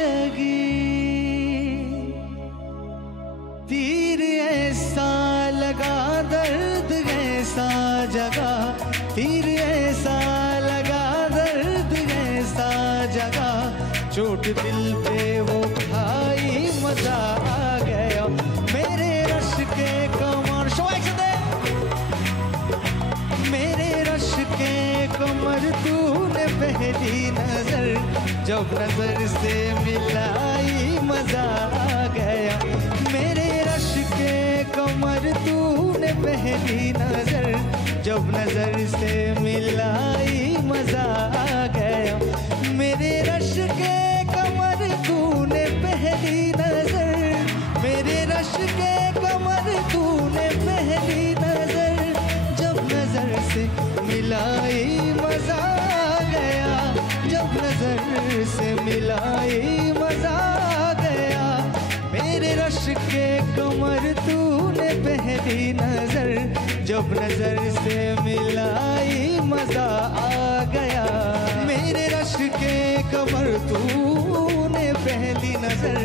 लगी। तीर ऐसा लगा, दर्द ऐसा जगा, तीर ऐसा लगा, दर्द ऐसा जगा, चोट दिल पे वो खाई, मजा आ गया। मेरे रश के कमर मेरे रश के कमर तूने पहली नजर जब नजर से मिलाई, मजा आ गया। मेरे रश के कमर तूने पहली नजर जब नजर से मिलाई, मजा आ गया। मेरे रश के कमर तूने पहली नजर, मेरे रश के कमर तूने पहली नजर जब नजर से मिलाई, मजा आ गया। जब नजर से मिलाई, मजा आ गया। मेरे रश के कमर तूने पहली नजर जब नजर से मिलाई, मजा आ गया। मेरे रश के कमर तूने पहली नजर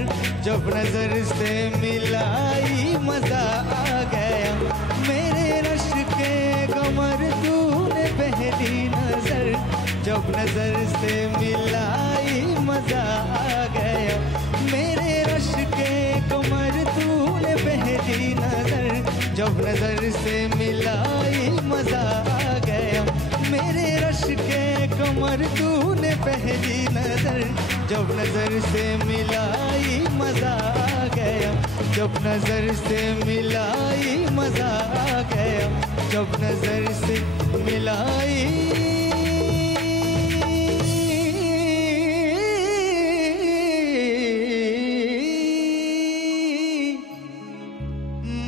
जब नजर से मिलाई, मजा आ गया। मेरे रश के कमर तूने पहली नजर जब नजर से मिलाई, मजा आ गया। मेरे रश के कमर तूने पहली नजर जब नजर से मिलाई, मजा आ गया। मेरे रश के कमर तूने पहली नजर जब नजर से मिलाई मजा आ गया, जब नजर से मिलाई मजा आ गया, जब नजर से मिलाई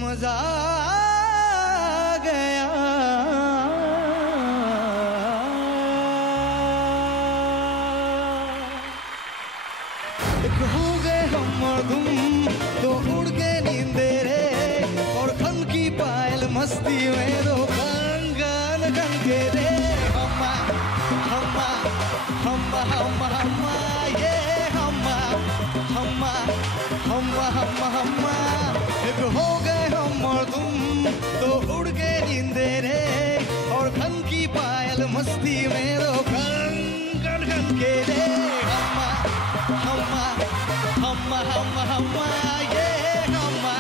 मजा आ गया। एक हो गए हम और तुम तो उड़ गए नींदे रे, और खन की पायल मस्ती में दो कंगन गन के रे। हम्मा हम्मा हम्मा हम्मा हम्मा ये हम्मा हम्मा हम्मा हम्मा हम्मा। एक हो गए हम और तुम तो उड़ गए नींदे रे, और खन की पायल मस्ती में दो कंगन गन के रे। हम्मा हम्मा हम्मा हम्मा हम्मा ये हम्मा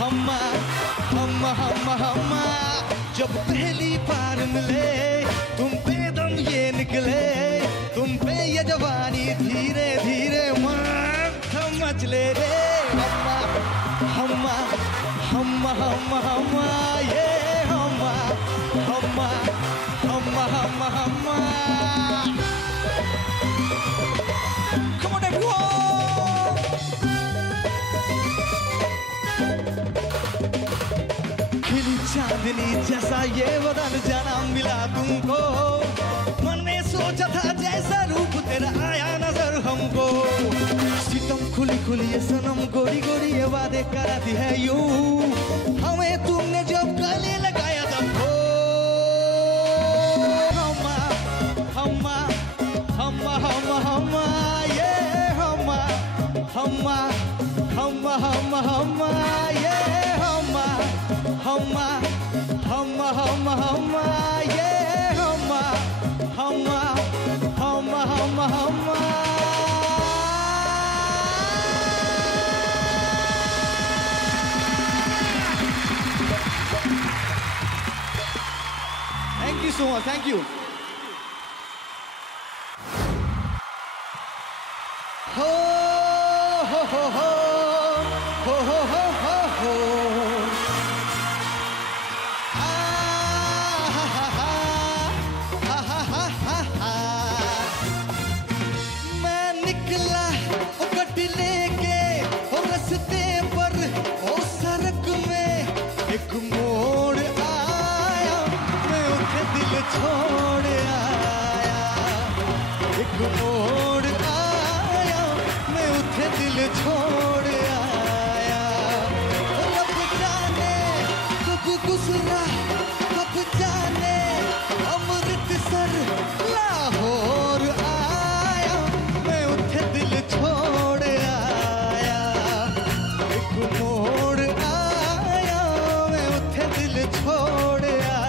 हम्मा हम्मा हम्मा हम्मा। जब पहली बार मिले तुम पे दम ये निकले, तुम पे ये जवानी धीरे धीरे समझ ले रे। हम्मा हम्मा हम्मा हम्मा हम्मा ये हम्मा हम्मा हम्मा हम्मा हम्मा। Come on everyone! खिली चांदनी जैसा ये बदन जाना मिला तुमको, मन में सोचा था जैसा रूप तेरा आया नजर हमको। सितम खुली खुली ये सनम गोरी गोरी ये वादे कराती है यूं, हमें तुमने जब गले लगाया तब हो। हम्मा हम्मा हम्मा हम्मा हम्मा ये हम्मा हम्मा हम्मा हम्मा हम्मा ये हम्मा हम्मा हम्मा हम्मा हम्मा ये हम्मा हम्मा हम्मा हम्मा हम्मा। Thank you so much. Thank you. Ho ho ho ho ho ho ho ho ho. Ah ha ha ha ha ha ha ha ha. मैं निकला वो गड्डी लेके वो रास्ते पर वो सड़क में एक मोड़ आया, मैं उठे दिल छोड़ आया। एक मोड़ आया, मैं उठे दिल छोड़ आया। रब जाने कब गुजरा कब जाने अमृतसर लाहौर आया, मैं उठे दिल छोड़ आया। एक मोड़ आया, मैं उठे दिल छोड़ आया।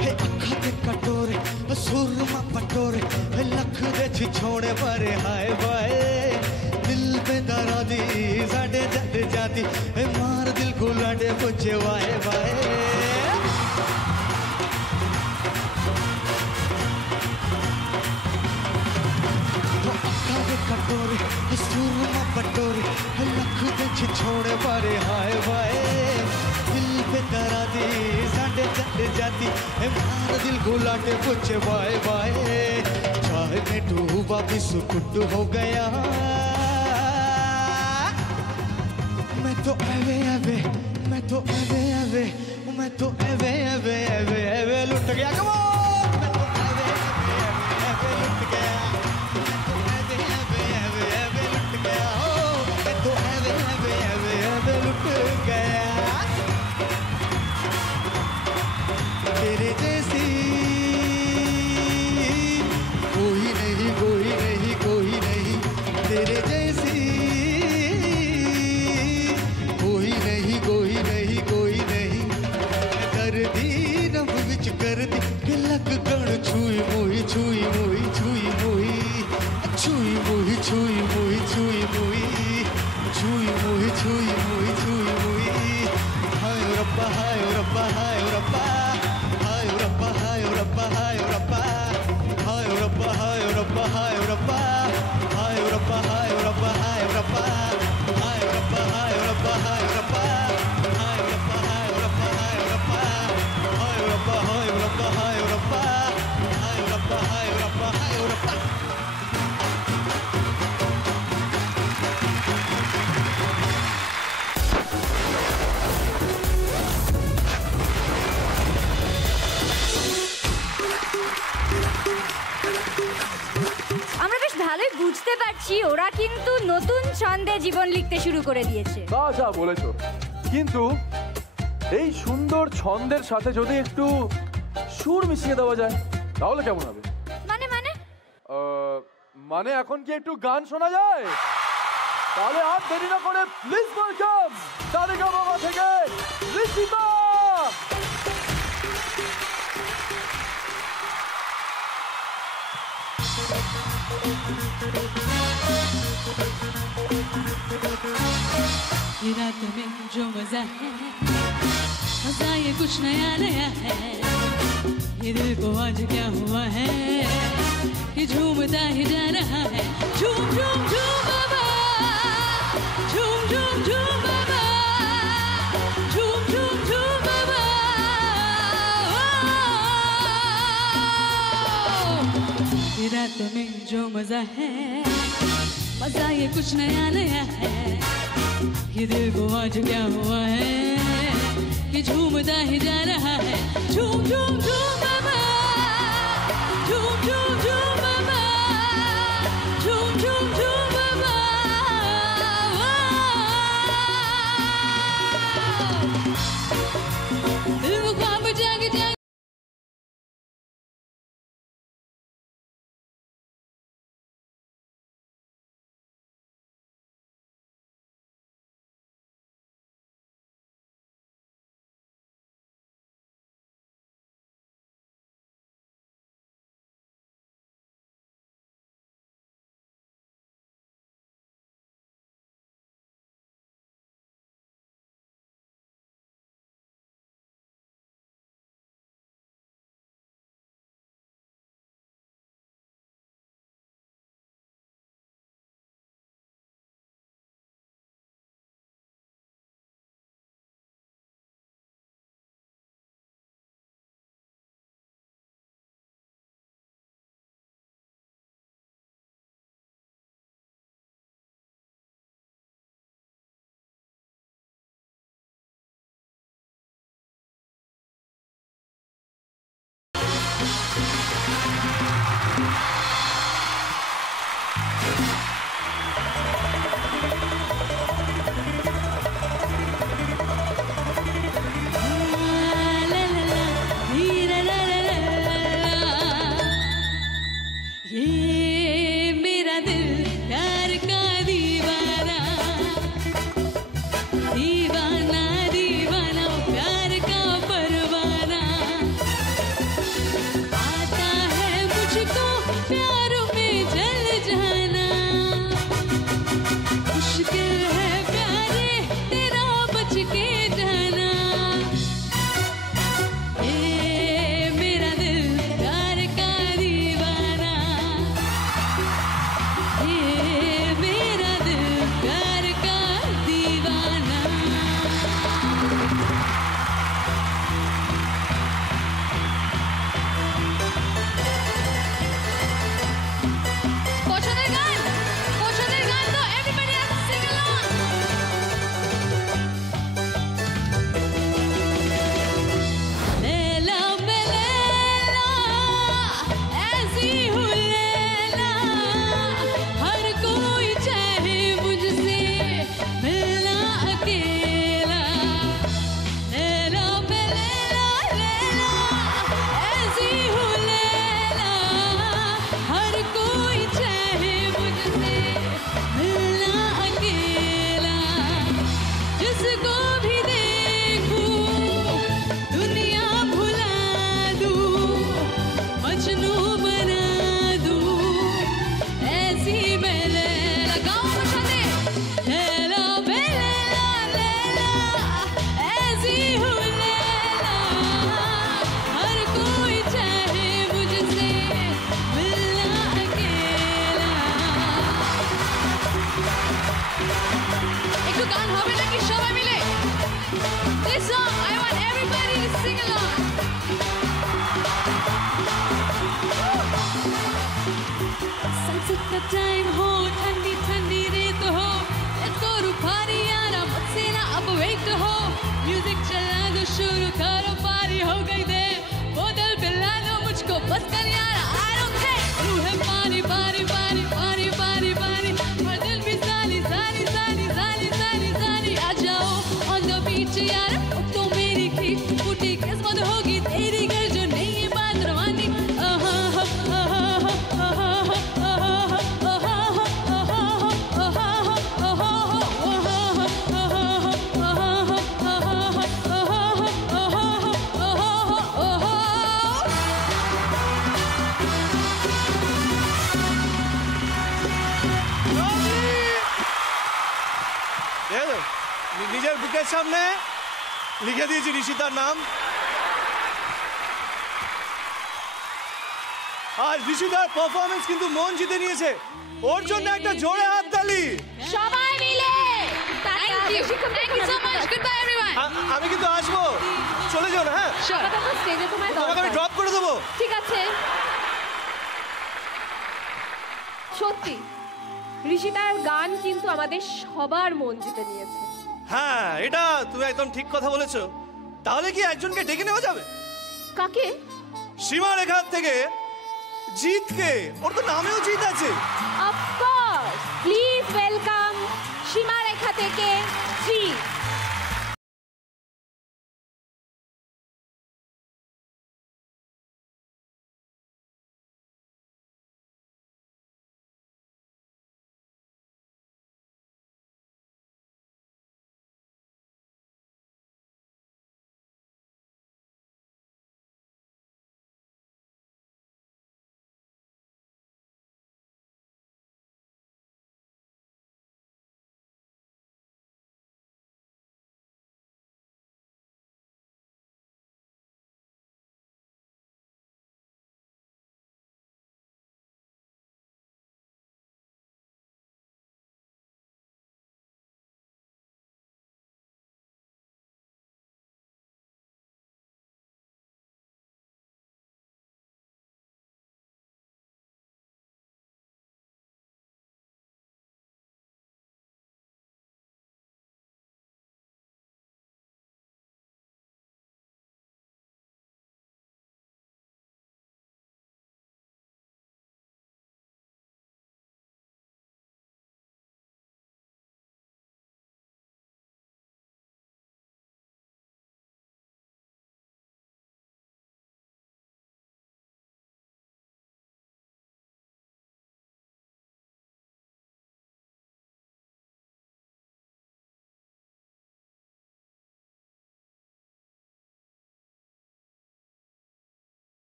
हे अखा दे कटोरे सुरमा पटोरे लख दे छिछोड़े परे हाय बाय। दिल पे दरादी साडे जट जाती मार दिल को लाडे पुछे वाए वाए। अखा दे कटोरे सुरमा पटोरे लख दे छिछोड़े परे हाय बाय। दिल पे दरादी साडे जट जाती मार दिल को लाडे पुछे वाए वाए। चाय में डूबा बिस्कुट हो गया, मैं तो एवे एवे मैं तो एवे एवे मैं तो एवे एवे एवे एवे लुट गया। कम ऑन मैं तो एवे एवे एवे लुट गया। मैं तो एवे एवे एवे लुट गया। ओ मैं तो एवे एवे एवे एवे लुट गया। तेरे जैसी कोई नहीं कोई नहीं कोई नहीं, तेरे जैसी বুঝতে পারছি ওরা কিন্তু নতুন ছন্দে জীবন লিখতে শুরু করে দিয়েছে। তা যা বলেছো, কিন্তু এই সুন্দর ছন্দের সাথে যদি একটু সুর মিশিয়ে দেওয়া যায় তাহলে কেমন হবে? মানে মানে মানে এখন কি একটু গান শোনা যায়? তাহলে আর দেরি না করে প্লিজ ওয়েলকাম সারেগা বাবা থেকে ঋষিতা। ये रात में जो मजा है, मजा ये कुछ नया नया है। ये दिल को आज क्या हुआ है कि झूमता ही जा रहा है। झूम झूम झूम बाबा, झूम झूम झूम बाबा, झूम झूम झूम बाबा। ये रात में जो मजा है, मजा ये कुछ नया नया है। ये दिल को आज क्या हुआ है कि झूमता ही जा रहा है। झूम झूम झूम बाबा, झूम झूम झूम बाबा, झूम झूम झूम बाबा। दिल को ख्वाब जागे जागे মুখের সামনে লিখে দিয়েছি ঋষিতার নাম। আর ঋষিতার পারফরমেন্স কিন্তু মন জিতে নিয়েছে। ওর জন্য একটা জোরে হাততালি। সবাই মিলে আমি কিন্তু আসবো, চলে যাও না। হ্যাঁ, স্টেজে তোমায় তোমাকে আমি ড্রপ করে দেবো। ঠিক আছে। সত্যি ঋষিতার গান কিন্তু আমাদের সবার মন জিতে নিয়েছে। হ্যাঁ, এটা তুমি একদম ঠিক কথা বলেছো। তাহলে কি একজনকে ডেকে নেওয়া যাবে? কাকে? সীমারেখার থেকে জিতকে। ওর তো নামেও জিত আছে। অফকোর্স, প্লিজ ওয়েলকাম সীমারেখা থেকে জিৎ।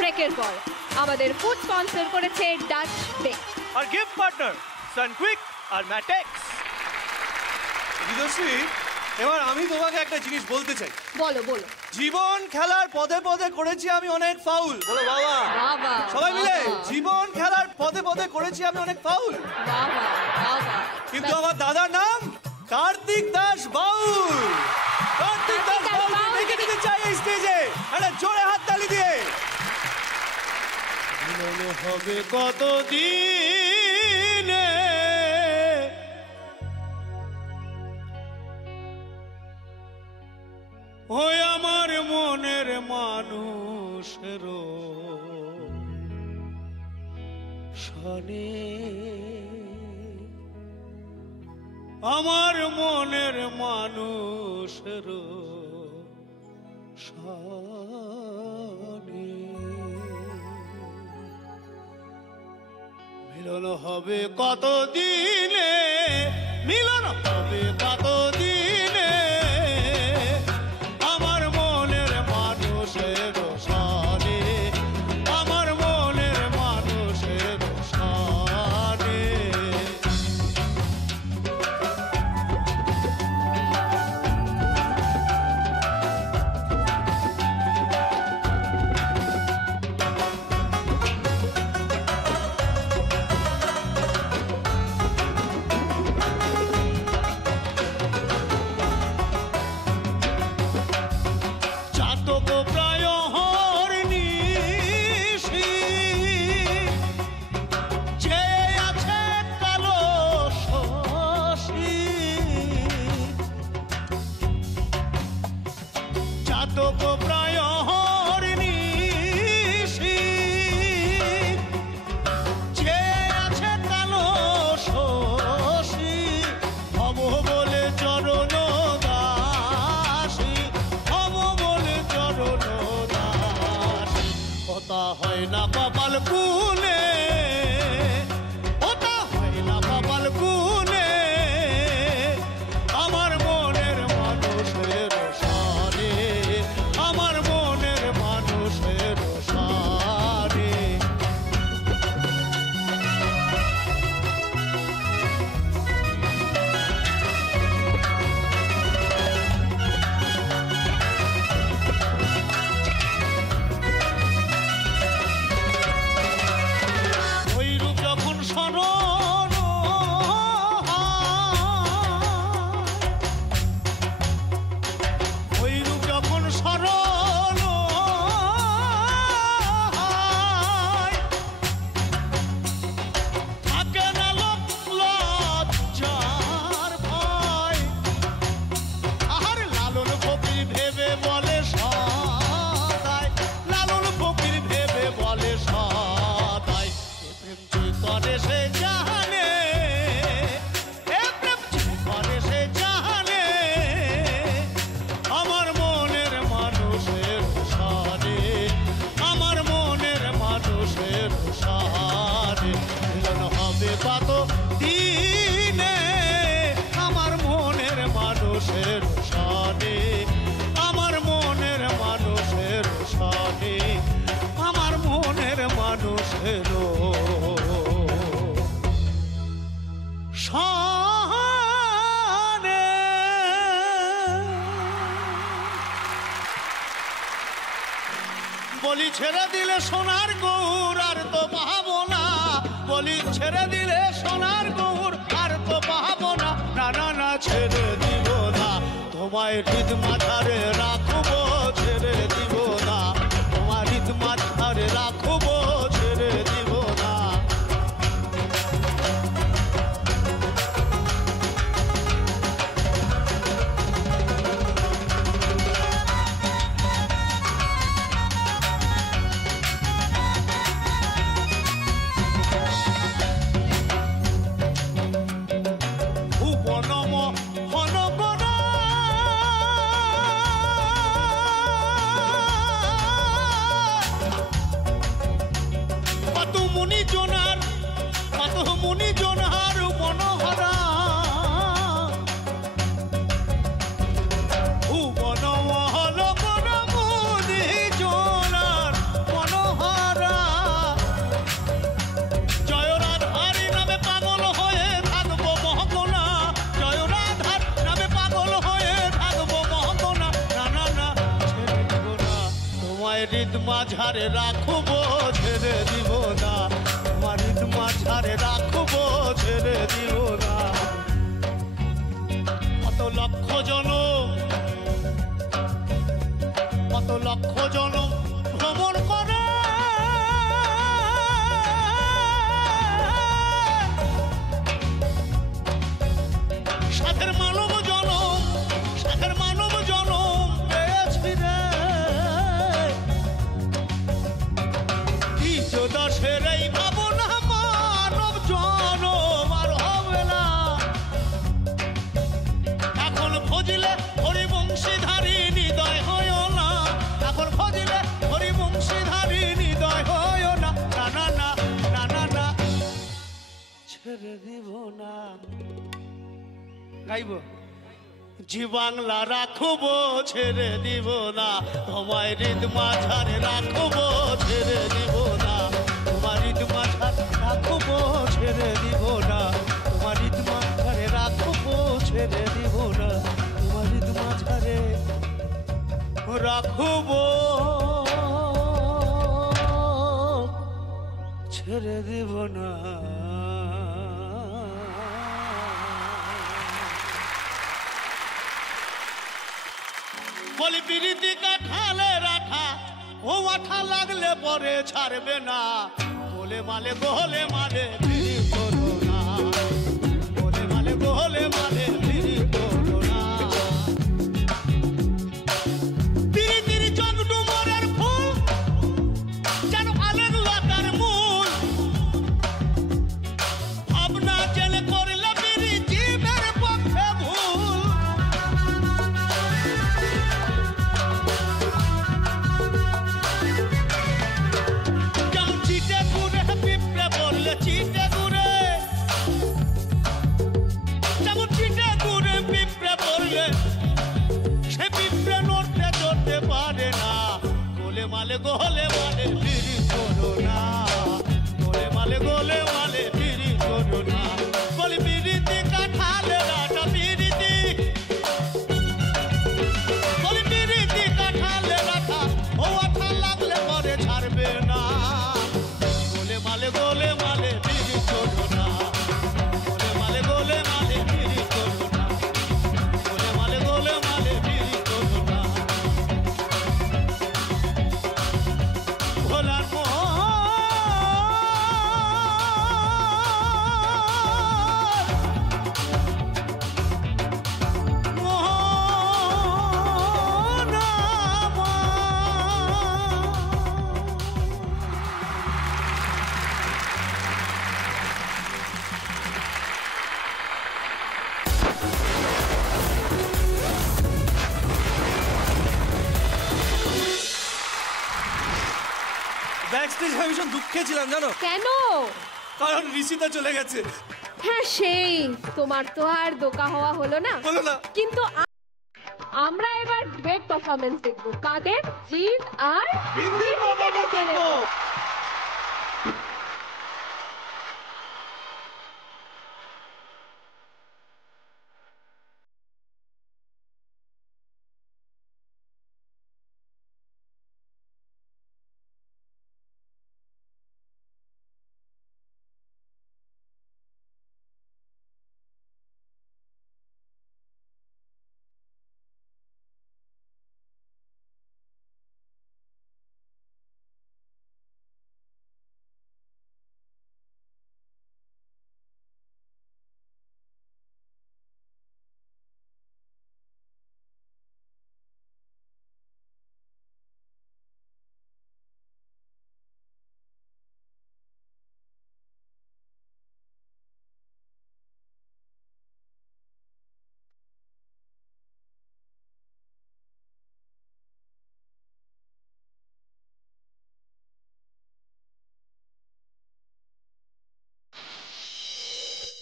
ব্রেকের পর আমাদের ফুড স্পন্সর করেছে ডাচ বেক আর গিফট পার্টনার সানকুইক আর ম্যাটেক্স। বিদুশ্রী, এবার আমি তোমাকে একটা জিনিস বলতে চাই। বলো বলো। জীবন খেলার পদে পদে করেছি আমি অনেক ফাউল। বলো বাবা। বাবা। সবাই মিলে জীবন খেলার পদে পদে করেছি আমি অনেক ফাউল। বাবা বাবা। কিন্তু আমার দাদার নাম কার্তিক দাস বাউল। কার্তিক দাস বাউল দেখে নিতে চাই এই স্টেজে একটা জোরে হাততালি দিয়ে। মিলন হবে কতদিনে ওই আমার মনের মানুষের শনে, আমার মনের মানুষের শনে। মিলন হবে কতদিনে, মিলন হবে কতদিনে আমার মনের মানুষের সানে, আমার মনের মানুষের সানে। হয় না কপাল কুলে, ওটা হয় না কপাল কুলে আমার মনের মানুষের সানে, আমার মনের মানুষের সানে। বলি ছেড়ে দিলে সোনার গৌর আর তো পাবো না, বলি ছেড়ে দিলে সোনার গৌর আর তো পাবো না, না না না ছেড়ে দিব না, তোমায় হৃদ মাথারে রাখবো, ছেড়ে দিব না, তোমার হৃদ মাথারে রাখবো, ছেড়ে দিব না। মুনি জোনার মনোহরা ভুবন মহল কোন মুনি জোনার মনোহরা, জয় রাধার নামে পাগল হয়ে থাকবো মহকোনা, জয় রাধার নামে পাগল হয়ে হৃদ মাঝারে রাখবো ছেড়ে দিব না, তোমার হৃদ মাঝারে রাখবো ছেড়ে দিব না। কত লক্ষ জনম, কত লক্ষ জনম ভ্রমণ করে সাথের মানব জনম, সাথের মানব জনম পেয়েছি রে। দশের এই ভাবনা মানব জনম আর হবে না। এখন ফজিলে হরিবংশীধারী হৃদয় হয় না, এখন ফজিলে হরিবংশীধারী হৃদয় হয় না। না না না না না না ছেড়ে দিব না। গাইব জি বাংলা রাখবো ছেড়ে দিব না, তোমায় হৃদ মাঝারে রাখবো ছেড়ে দিব না, তোমার হৃদ মাঝারে রাখবো ছেড়ে দিব না, তোমার হৃদ মাঝারে রাখবো ছেড়ে দিব না, তোমার হৃদ মাঝারে রাখবো ছেড়ে দিব না। বলি বিরিতি কাঠালে রাখা ও আঠা লাগলে পরে ছাড়বে না, গোলে মালে গোলে মালে বিরি করো না, গোলে মালে গোলে মালে বিরি করো না। বিরিতির চোখ ডুমরের ফুল যেন আলের লতার মূল, ভাবনা জেলে করলে বিরি জীবের পক্ষে ভুল। চিটে ঘুরে যেমন চিটে ঘুরে পিঁপড়ে পড়লে সে পিঁপড়ে নড়তে চড়তে পারে না, গোলে মালে গোলে মালে বিরি করো না, গোলে মালে গোলে মালে বিরি করো না। বলি বিরিতি কাঠালে রাটা বিরিতি, বলি বিরিতি কাঠালে রাখা ও আঠা লাগলে পরে ছাড়বে না, গোলে মালে গোলে মালে বিরি করো না, গোলে মালে গোলে মালে বিরি করো না, গোলে মালে গোলে মালে বিরি করো না। ভোলার ব্যাকস্টেজ আমি ভীষণ দুঃখে ছিলাম জানো, কেন? কারণ ঋষিতা চলে গেছে। হ্যাঁ সেই তোমার তো আর দোকা হওয়া হলো না, হলো না। কিন্তু আমরা এবার ডুয়েট পারফরমেন্স দেখবো, কাদের? জিৎ আর বিন্দির দেখবো।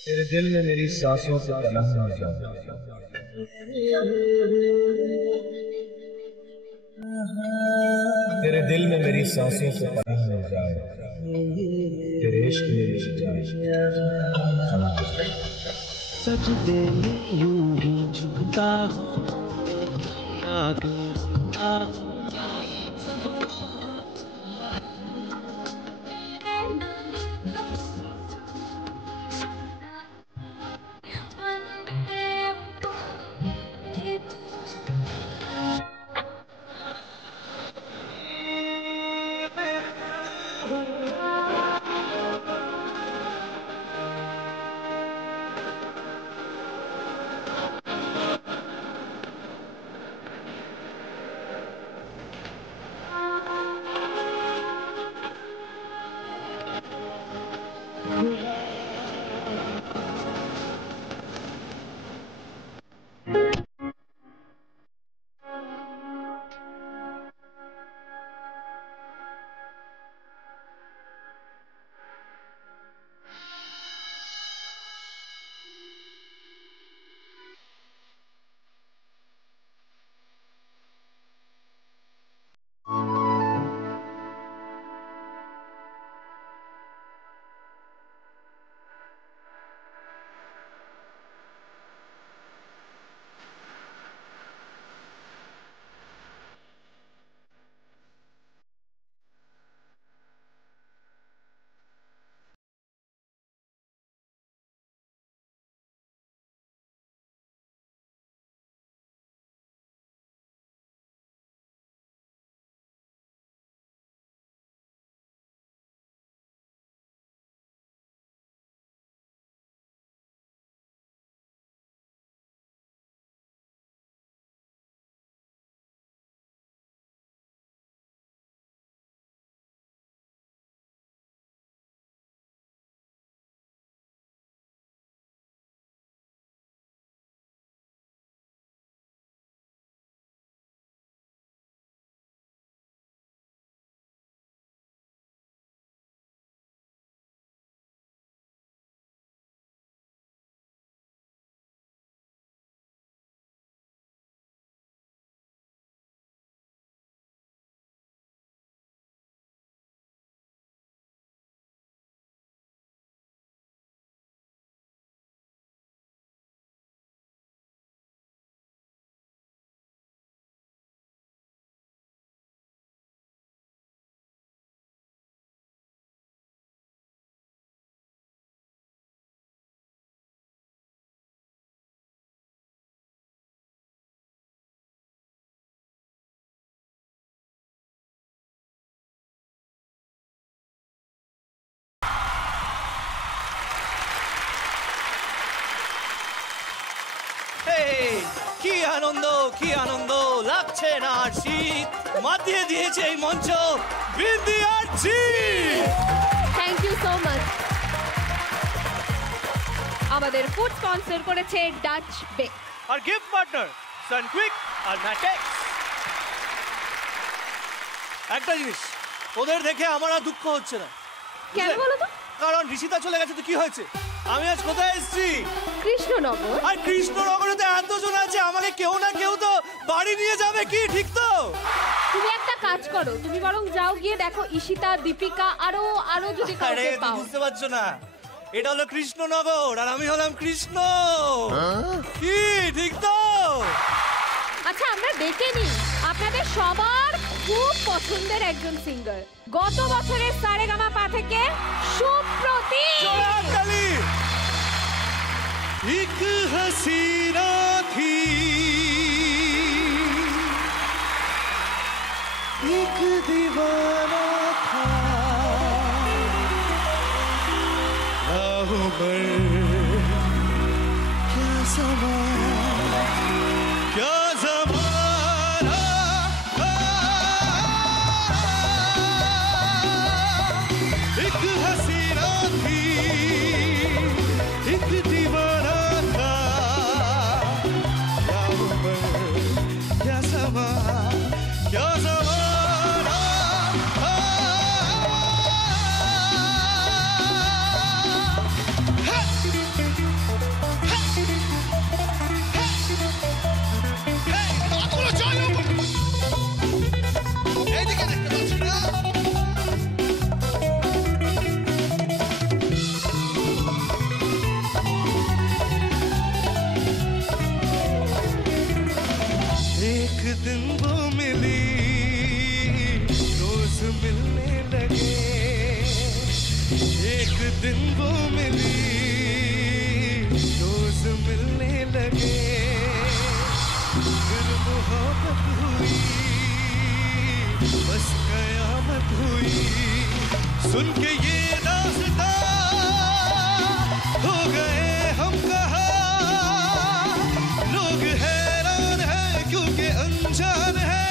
तेरे दिल में मेरी सांसों से पनाह हो जाओ, तेरे दिल में मेरी सांसों से पनाह हो जाओ, तेरे इश्क में मेरी जान सजदे में यूं ही झुकता हूँ, কি আনন্দ কি আনন্দ লাগছে না আর শীত মাতিয়ে দিয়েছে এই মঞ্চ বিন্দিয়ার ji. Thank you so much. আমাদের ফুড স্পন্সর করেছে ডাচ বেক আর গিফট পার্টনার সানকুইক আর ম্যাটেক্স। একটা জিনিস ওদের দেখে আমার আর দুঃখ হচ্ছে না। কেন বলো তো? কারণ ঋষিতা চলে গেছে তো কি হয়েছে, আমি আজ কোথায় এসেছি? কৃষ্ণনগর। আর কৃষ্ণনগরে তো এতজন আছে, আমাকে কেউ না কেউ তো বাড়ি নিয়ে যাবে, কি ঠিক তো? তুমি একটা কাজ করো, তুমি বরং যাও গিয়ে দেখো ঈশিতা, দীপিকা আরো যদি কাউকে পাও। বুঝতে পারছো না, এটা হলো কৃষ্ণনগর আর আমি হলাম কৃষ্ণ। কি ঠিক তো? আচ্ছা আমরা ডেকে নিই আপনাদের সবার খুব পছন্দের একজন সিঙ্গার, গত বছরের সারেগামাপা থেকে সুপ্রতীক। एक हसीना थी एक दीवाना था राहों पर क्या समा क्या ज़माना एक हसीना थी एक दीवाना क्या ज़माना मोहब्बत हुई, बस कयामत हुई। सुन के ये दास्तां हो गए हम कहाँ, लोग हैरान हैं क्योंकि अनजान है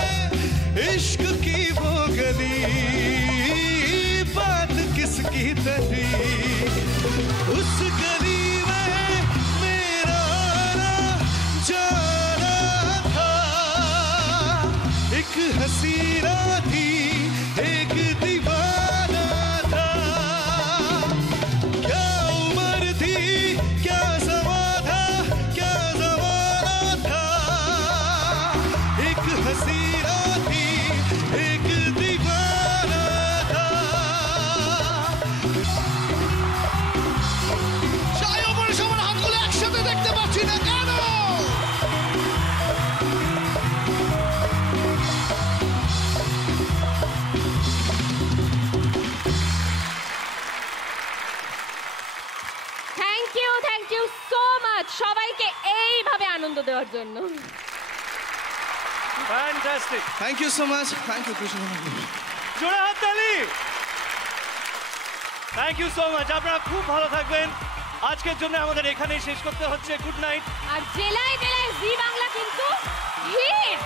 इश्क की वो गली, बात किसकी तली। उस गली में मेरा आना जाना था, एक हसीना थी एक दीवाना था। क्या उम्र थी क्या समा था, क्या जमाना था। एक हसीना थी एक दीवाना था। চাই ওপরে সবার হাতগুলো একসাথে দেখতে পাচ্ছি না কেন? থ্যাংক ইউ সো মাচ সবাইকে এইভাবে আনন্দ দেওয়ার জন্য। Fantastic, thank you so much, thank you Krishna. জোরে হাততালি। থ্যাংক ইউ সো মাচ, আপনারা খুব ভালো থাকবেন। আজকের জন্য আমাদের এখানেই শেষ করতে হচ্ছে। Good night. আর জেলায় জেলায় জি বাংলা কিন্তু হিট।